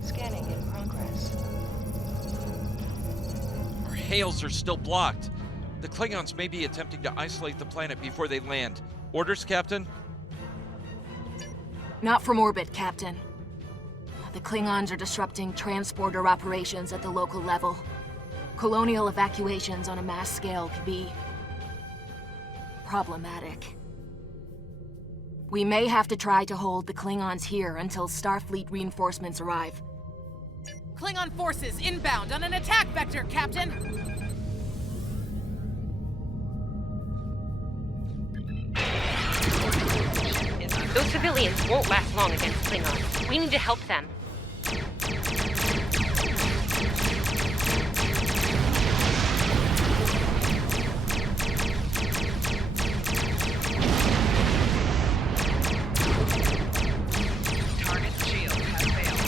Scanning in progress. Our hails are still blocked. The Klingons may be attempting to isolate the planet before they land. Orders, Captain? Not from orbit, Captain. The Klingons are disrupting transporter operations at the local level. Colonial evacuations on a mass scale could be problematic. We may have to try to hold the Klingons here until Starfleet reinforcements arrive. Klingon forces inbound on an attack vector, Captain! Those civilians won't last long against Klingons. We need to help them. Target's shield has failed.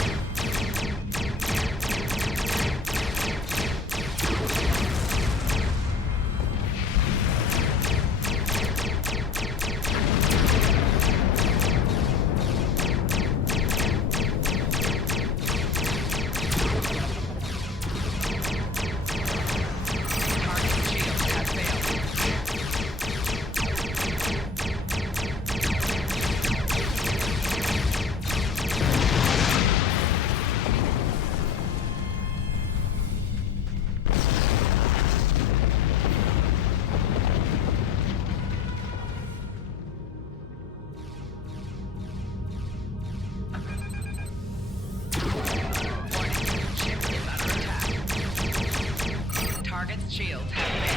Target's shields have failed.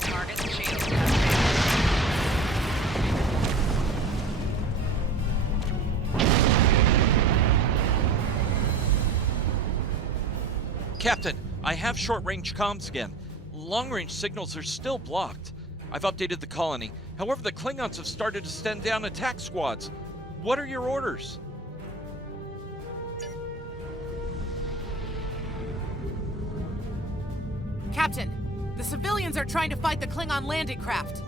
Target's shields have Captain, I have short-range comms again. Long-range signals are still blocked. I've updated the colony. However, the Klingons have started to send down attack squads. What are your orders? Captain, the civilians are trying to fight the Klingon landing craft.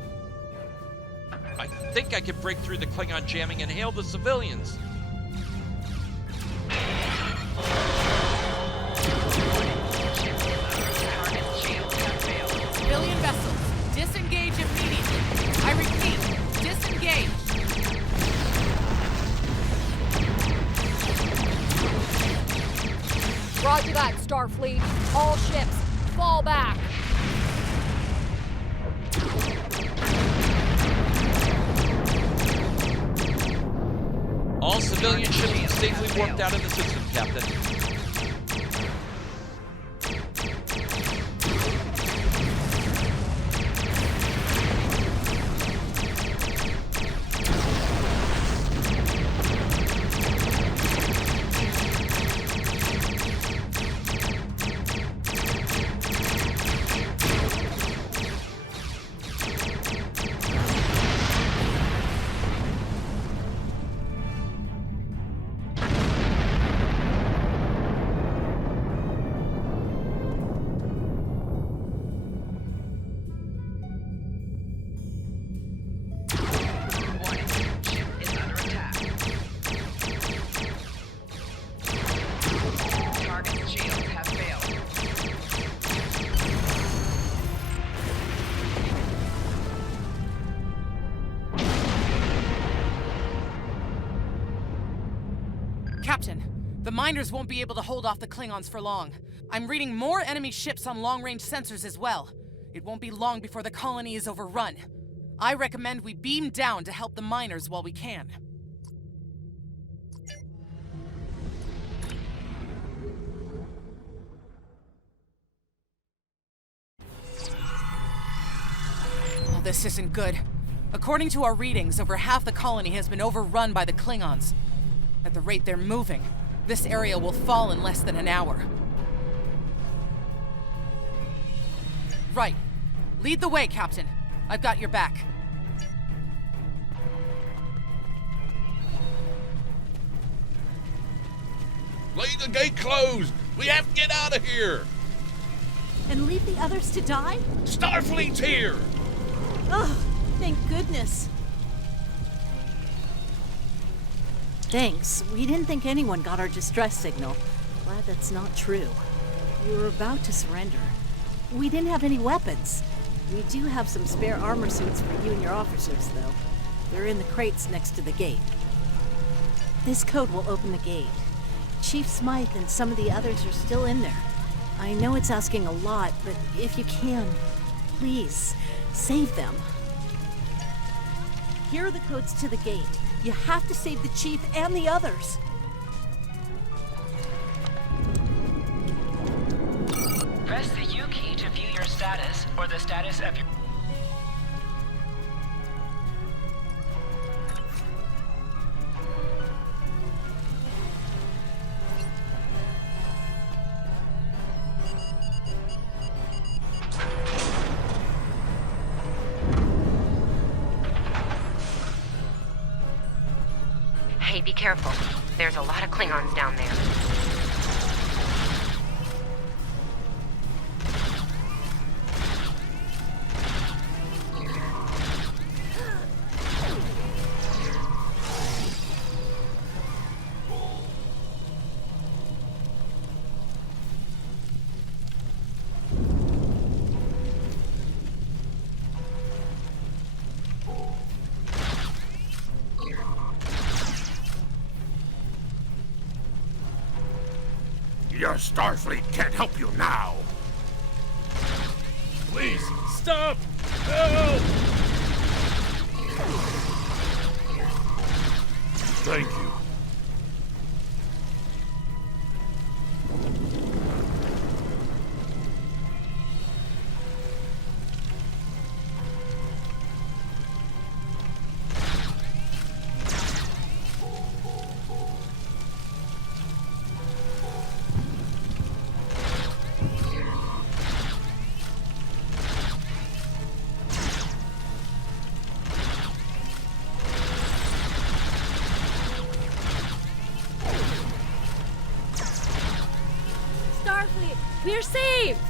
I think I can break through the Klingon jamming and hail the civilians. Civilian vessels, disengage immediately. I repeat, disengage. Roger that, Starfleet. All ships, fall back. All civilian ships have safely warped out of the system, Captain. Captain, the miners won't be able to hold off the Klingons for long. I'm reading more enemy ships on long-range sensors as well. It won't be long before the colony is overrun. I recommend we beam down to help the miners while we can. Oh, this isn't good. According to our readings, over half the colony has been overrun by the Klingons. At the rate they're moving, this area will fall in less than an hour. Right. Lead the way, Captain. I've got your back. Leave the gate closed! We have to get out of here! And leave the others to die? Starfleet's here! Oh, thank goodness. Thanks. We didn't think anyone got our distress signal. Glad that's not true. We were about to surrender. We didn't have any weapons. We do have some spare armor suits for you and your officers, though. They're in the crates next to the gate. This code will open the gate. Chief Smythe and some of the others are still in there. I know it's asking a lot, but if you can, please, save them. Here are the codes to the gate. You have to save the Chief and the others. Press the U key to view your status, or the status of your... Hey, be careful. There's a lot of Klingons down there. Your Starfleet can't help you now. Please, stop! Help! Thank you. We're saved!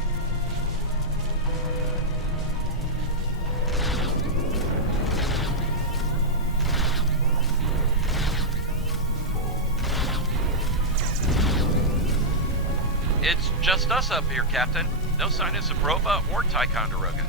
It's just us up here, Captain. No sign of Zabrova or Ticonderoga.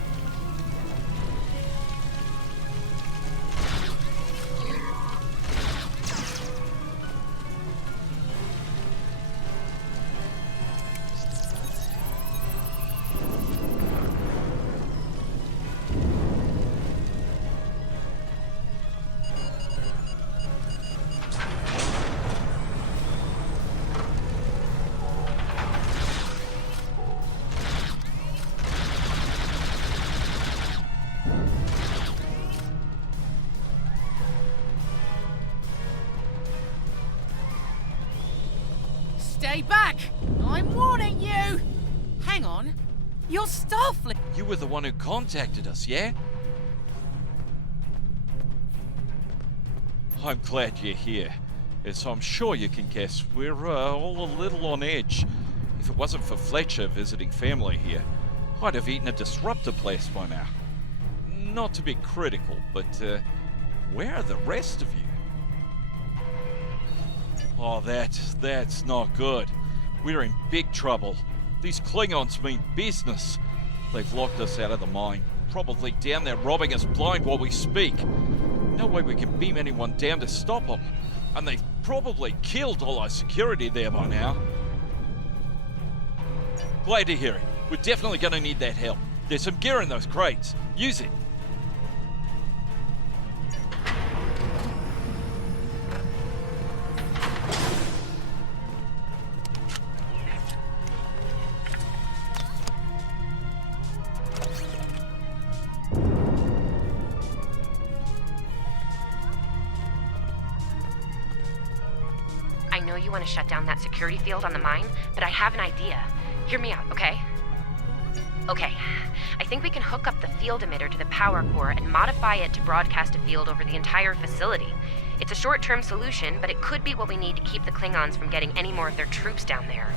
Stay back! I'm warning you! Hang on. You're Starfleet! You were the one who contacted us, yeah? I'm glad you're here. As I'm sure you can guess, we're all a little on edge. If it wasn't for Fletcher visiting family here, I'd have eaten a disruptor blast by now. Not to be critical, but where are the rest of you? Oh, that's not good. We're in big trouble. These Klingons mean business. They've locked us out of the mine, probably down there robbing us blind while we speak. No way we can beam anyone down to stop them. And they've probably killed all our security there by now. Glad to hear it. We're definitely going to need that help. There's some gear in those crates. Use it. I know you want to shut down that security field on the mine, but I have an idea. Hear me out, okay? Okay, I think we can hook up the field emitter to the power core and modify it to broadcast a field over the entire facility. It's a short-term solution, but it could be what we need to keep the Klingons from getting any more of their troops down there.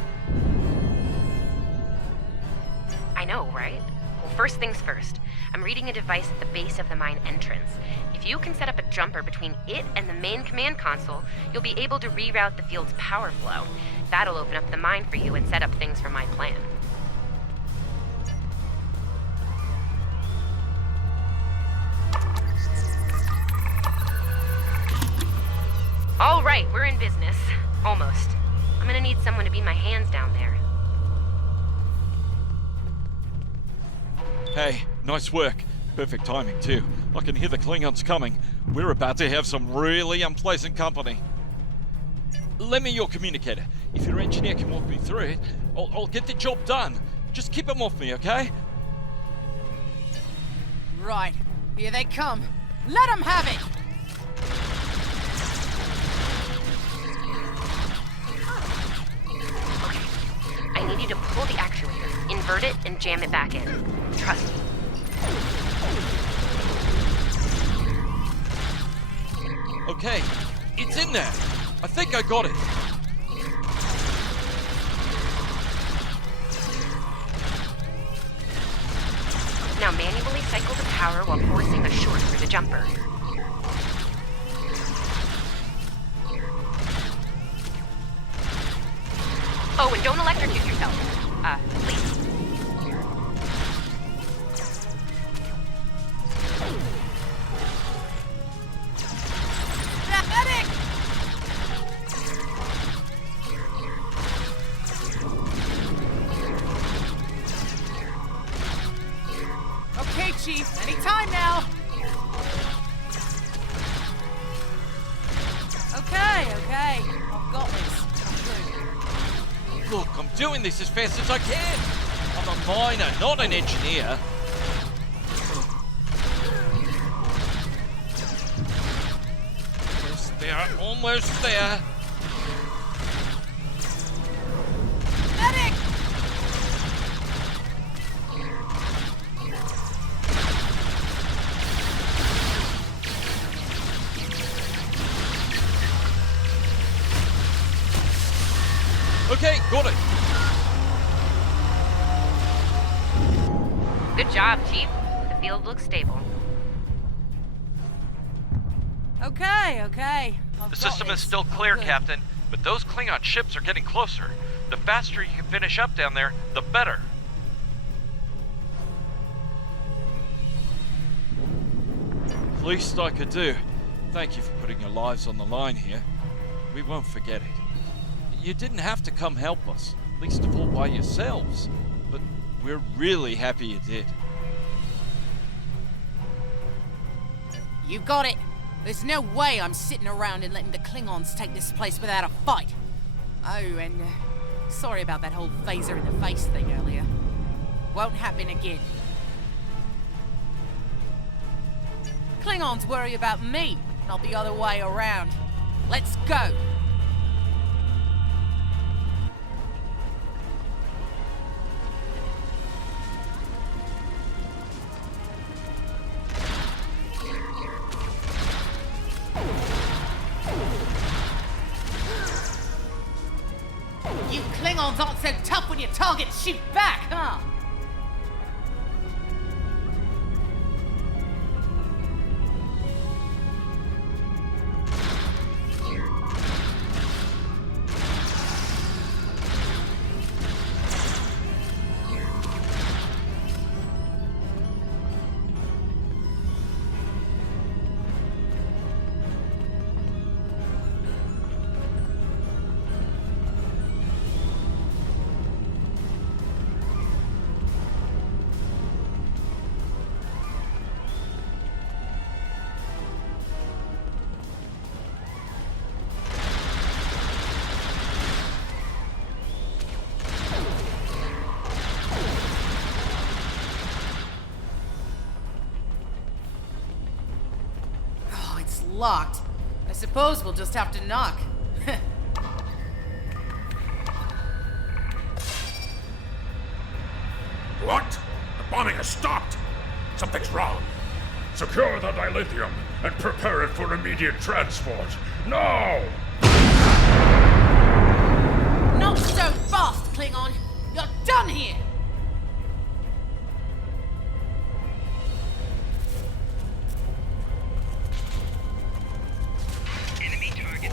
I know, right? Well, first things first. I'm reading a device at the base of the mine entrance. If you can set up a jumper between it and the main command console, you'll be able to reroute the field's power flow. That'll open up the mine for you and set up things for my plan. All right, we're in business. Almost. I'm gonna need someone to be my hands down there. Hey, nice work. Perfect timing, too. I can hear the Klingons coming. We're about to have some really unpleasant company. Lend me your communicator. If your engineer can walk me through it, I'll get the job done. Just keep them off me, okay? Right. Here they come. Let them have it! I need you to pull the actuator, invert it, and jam it back in. Trust me. Okay, it's in there. I think I got it. Now manually cycle the power while forcing a short through the jumper. Oh, and don't electrocute yourself. Please. Medic! Okay, Chief. Anytime now. Okay. I've got this. Look, I'm doing this as fast as I can. I'm a miner, not an engineer. Almost there. Medic! Okay, got it. Good job, Chief. The field looks stable. Okay. The system is still clear, Captain, but those Klingon ships are getting closer. The faster you can finish up down there, the better. Least I could do. Thank you for putting your lives on the line here. We won't forget it. You didn't have to come help us, least of all by yourselves, but we're really happy you did. You got it. There's no way I'm sitting around and letting the Klingons take this place without a fight. Oh, and sorry about that whole phaser in the face thing earlier. Won't happen again. Klingons worry about me, not the other way around. Let's go! You Klingons aren't so tough when your targets shoot back, huh? locked. I suppose we'll just have to knock. What? The bombing has stopped! Something's wrong. Secure the dilithium and prepare it for immediate transport. Now! Not so fast, Klingon! You're done here! Enemy target.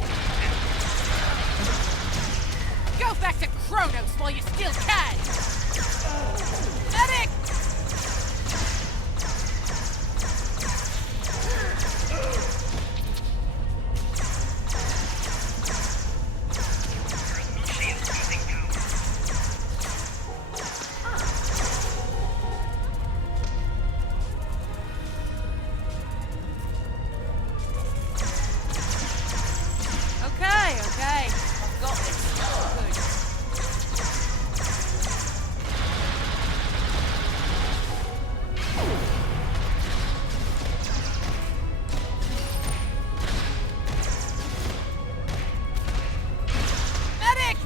Go back to Kronos while you still can! Medic! Okay. I've got this. Good. Medic!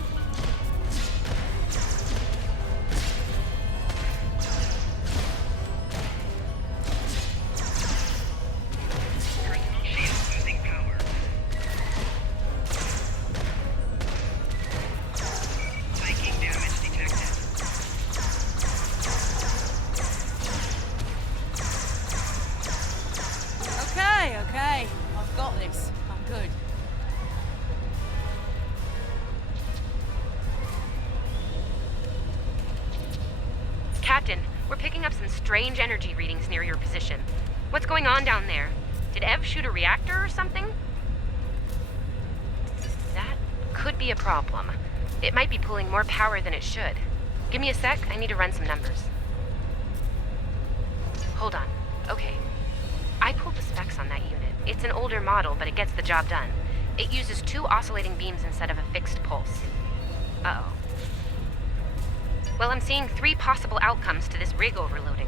Okay. I've got this. I'm good. Captain, we're picking up some strange energy readings near your position. What's going on down there? Did Ev shoot a reactor or something? That could be a problem. It might be pulling more power than it should. Give me a sec, I need to run some numbers. Hold on. Okay. I pulled the specs on that unit. It's an older model, but it gets the job done. It uses 2 oscillating beams instead of a fixed pulse. Uh-oh. Well, I'm seeing 3 possible outcomes to this rig overloading.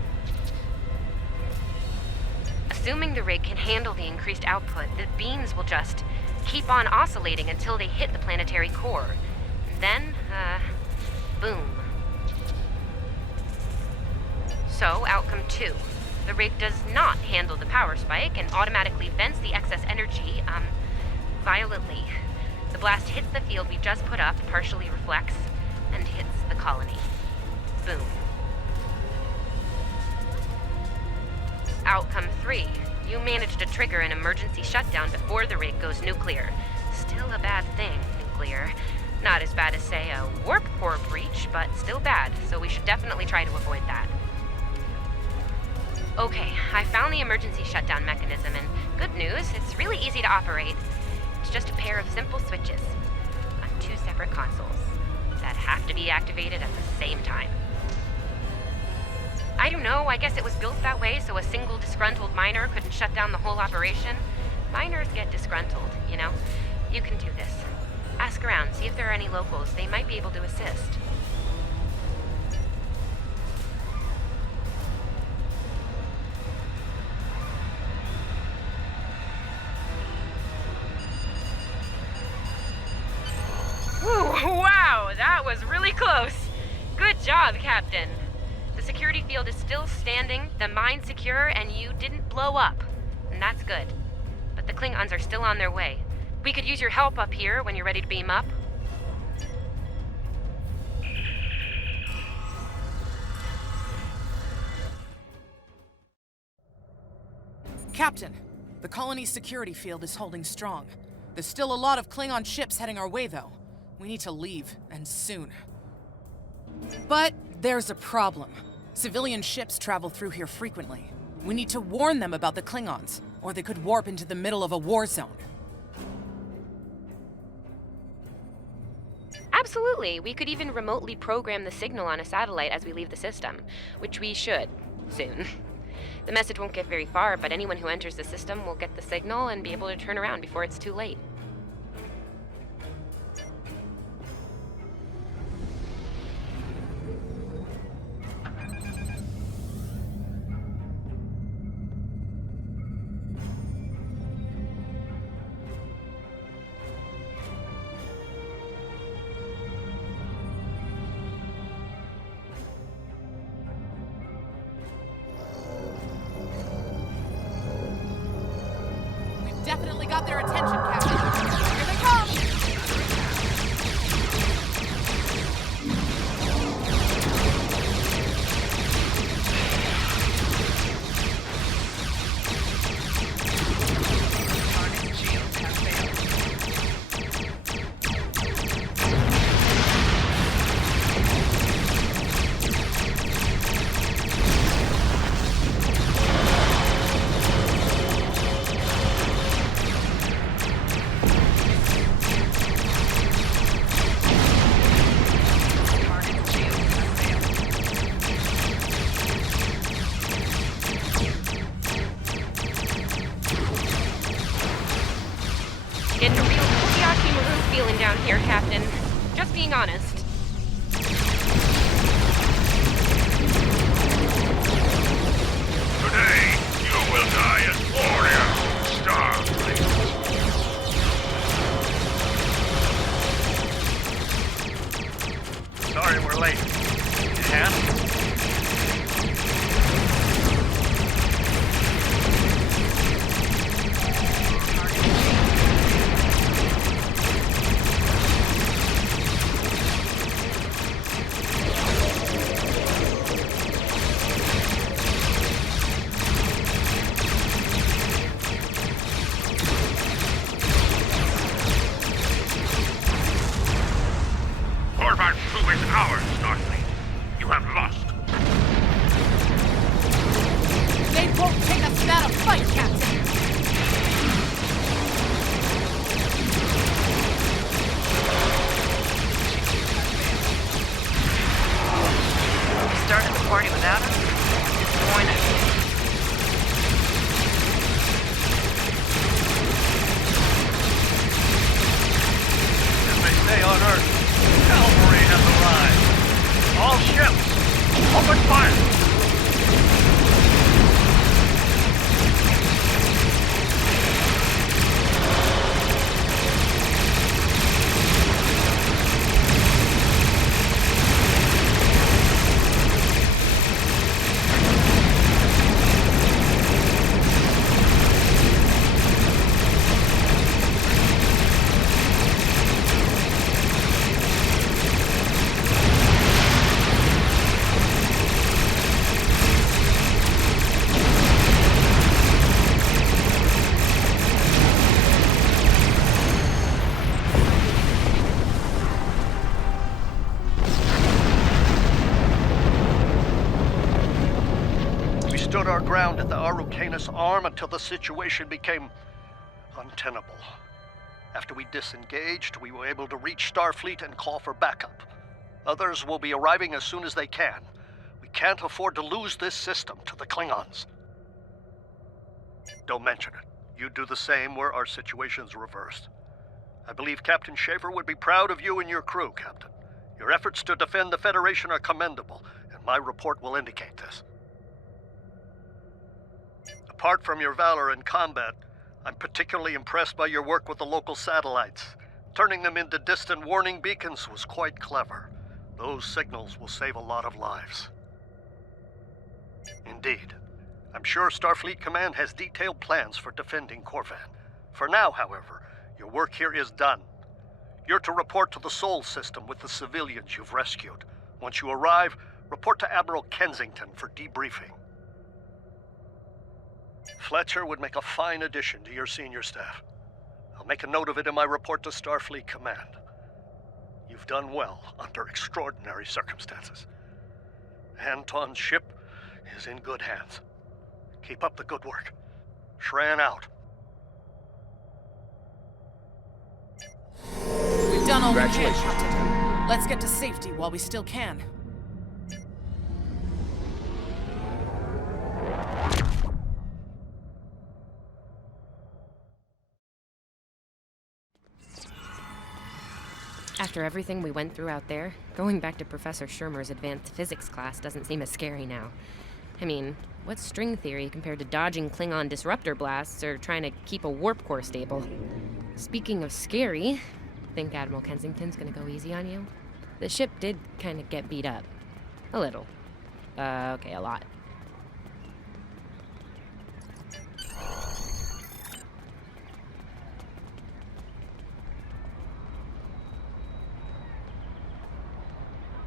Assuming the rig can handle the increased output, the beams will just keep on oscillating until they hit the planetary core. Then, boom. So, outcome 2. The rig does not handle the power spike and automatically vents the excess energy, violently. The blast hits the field we just put up, partially reflects, and hits the colony. Boom. Outcome 3. You managed to trigger an emergency shutdown before the rig goes nuclear. Still a bad thing, nuclear. Not as bad as, say, a warp core breach, but still bad, so we should definitely try to avoid that. Okay, I found the emergency shutdown mechanism, and good news, it's really easy to operate. It's just a pair of simple switches on 2 separate consoles that have to be activated at the same time. I don't know, I guess it was built that way so a single disgruntled miner couldn't shut down the whole operation. Miners get disgruntled, you know? You can do this. Ask around, see if there are any locals. They might be able to assist. Ooh, wow, that was really close. Good job, Captain. The security field is still standing, the mine's secure, and you didn't blow up. And that's good. But the Klingons are still on their way. We could use your help up here when you're ready to beam up. Captain, the colony's security field is holding strong. There's still a lot of Klingon ships heading our way, though. We need to leave, and soon. But there's a problem. Civilian ships travel through here frequently. We need to warn them about the Klingons, or they could warp into the middle of a war zone. Absolutely. We could even remotely program the signal on a satellite as we leave the system, which we should soon. The message won't get very far, but anyone who enters the system will get the signal and be able to turn around before it's too late. definitely got their attention, Captain. Here they come! Getting a real Kobayashi Maru feeling down here, Captain. Just being honest. Today, you will die as warrior, Starfleet. Sorry we're late. Yeah? Korvan 2 is ours, Starfleet. You have lost. They won't take us without a fight, Captain! You started the party without us? Disappointed. As they say on Earth, cavalry has arrived. All ships, open fire! Stood our ground at the Araucanus Arm until the situation became untenable. After we disengaged, we were able to reach Starfleet and call for backup. Others will be arriving as soon as they can. We can't afford to lose this system to the Klingons. Don't mention it. You do the same where our situation's reversed. I believe Captain Schaefer would be proud of you and your crew, Captain. Your efforts to defend the Federation are commendable, and my report will indicate this. Apart from your valor in combat, I'm particularly impressed by your work with the local satellites. Turning them into distant warning beacons was quite clever. Those signals will save a lot of lives. Indeed. I'm sure Starfleet Command has detailed plans for defending Korvan. For now, however, your work here is done. You're to report to the Sol system with the civilians you've rescued. Once you arrive, report to Admiral Kensington for debriefing. Fletcher would make a fine addition to your senior staff. I'll make a note of it in my report to Starfleet Command. You've done well under extraordinary circumstances. Anton's ship is in good hands. Keep up the good work. Shran out. We've done all we can, Captain. Let's get to safety while we still can. After everything we went through out there, going back to Professor Shermer's advanced physics class doesn't seem as scary now. I mean, what's string theory compared to dodging Klingon disruptor blasts or trying to keep a warp core stable? Speaking of scary, think Admiral Kensington's gonna go easy on you? The ship did kind of get beat up. A little. Okay, a lot.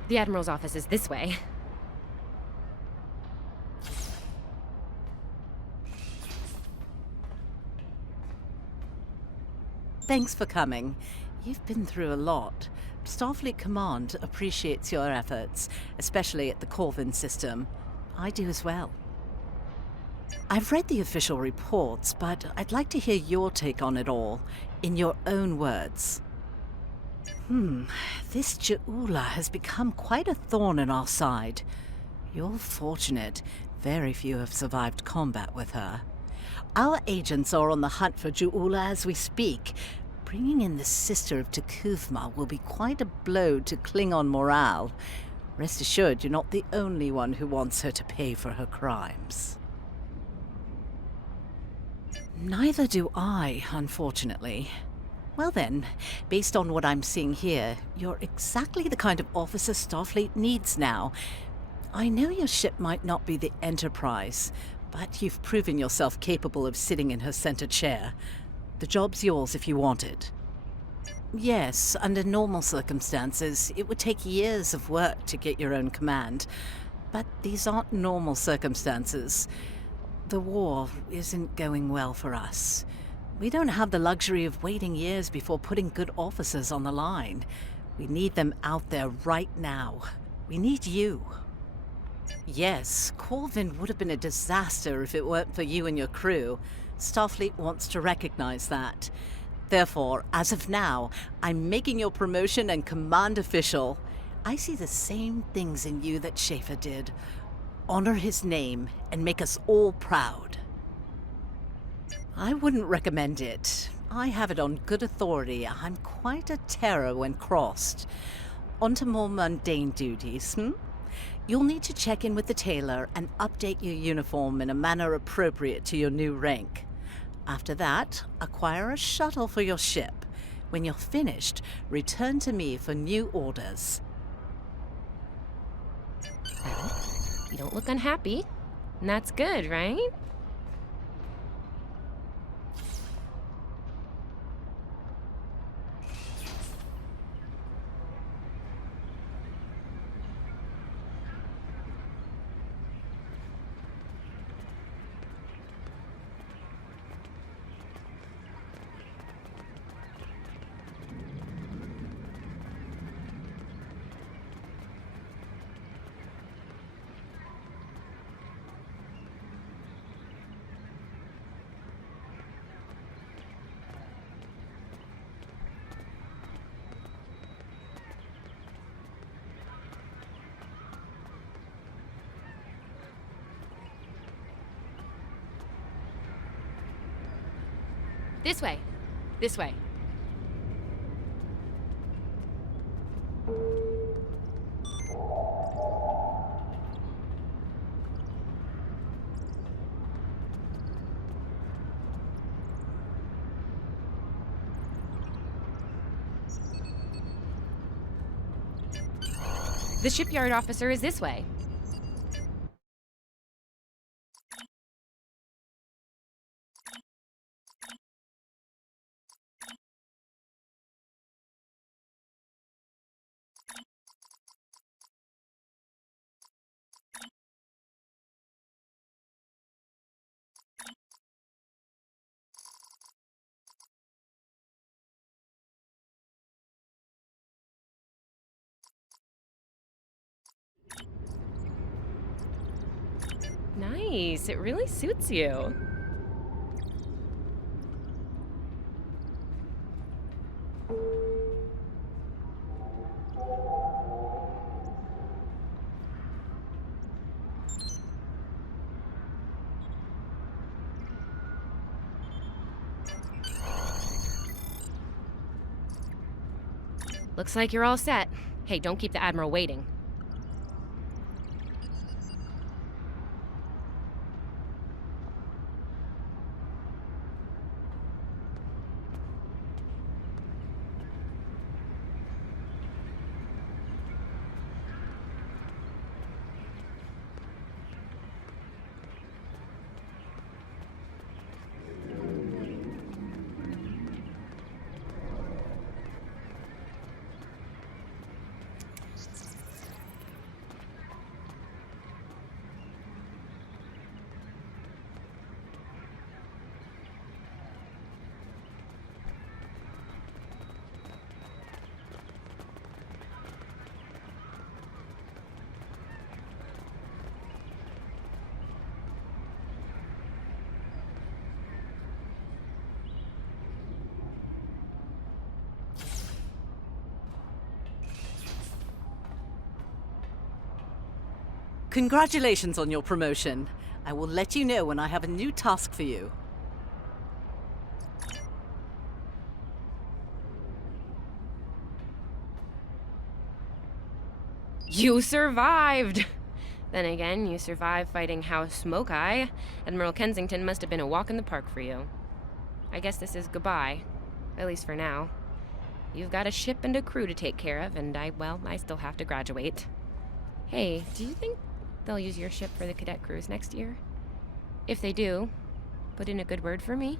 The Admiral's office is this way. Thanks for coming. You've been through a lot. Starfleet Command appreciates your efforts, especially at the Korvan system. I do as well. I've read the official reports, but I'd like to hear your take on it all, in your own words. This Ju'ula has become quite a thorn in our side. You're fortunate. Very few have survived combat with her. Our agents are on the hunt for Ju'ula as we speak. Bringing in the sister of T'Kuvma will be quite a blow to Klingon morale. Rest assured, you're not the only one who wants her to pay for her crimes. Neither do I, unfortunately. Well then, based on what I'm seeing here, you're exactly the kind of officer Starfleet needs now. I know your ship might not be the Enterprise, but you've proven yourself capable of sitting in her center chair. The job's yours if you want it. Yes, under normal circumstances, it would take years of work to get your own command. But these aren't normal circumstances. The war isn't going well for us. We don't have the luxury of waiting years before putting good officers on the line. We need them out there right now. We need you. Yes, Korvan would have been a disaster if it weren't for you and your crew. Starfleet wants to recognize that. Therefore, as of now, I'm making your promotion and command official. I see the same things in you that Schaefer did. Honor his name and make us all proud. I wouldn't recommend it. I have it on good authority. I'm quite a terror when crossed. On to more mundane duties, You'll need to check in with the tailor and update your uniform in a manner appropriate to your new rank. After that, acquire a shuttle for your ship. When you're finished, return to me for new orders. Well, you don't look unhappy. And that's good, right? This way. This way. The shipyard officer is this way. Nice, it really suits you. Looks like you're all set. Hey, don't keep the Admiral waiting. Congratulations on your promotion. I will let you know when I have a new task for you. You survived! Then again, you survived fighting House Smoke-Eye. Admiral Kensington must have been a walk in the park for you. I guess this is goodbye. At least for now. You've got a ship and a crew to take care of, and I still have to graduate. Hey, do you think they'll use your ship for the cadet cruise next year? If they do, put in a good word for me.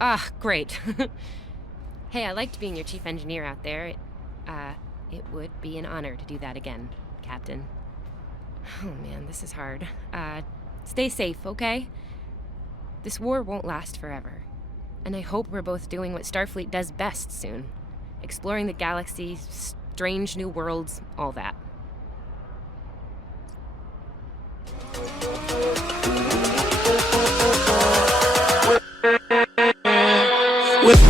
Ah, great. Hey, I liked being your chief engineer out there. It would be an honor to do that again, Captain. Oh man, this is hard. Stay safe, okay? This war won't last forever. And I hope we're both doing what Starfleet does best soon. Exploring the galaxy, strange new worlds, all that. With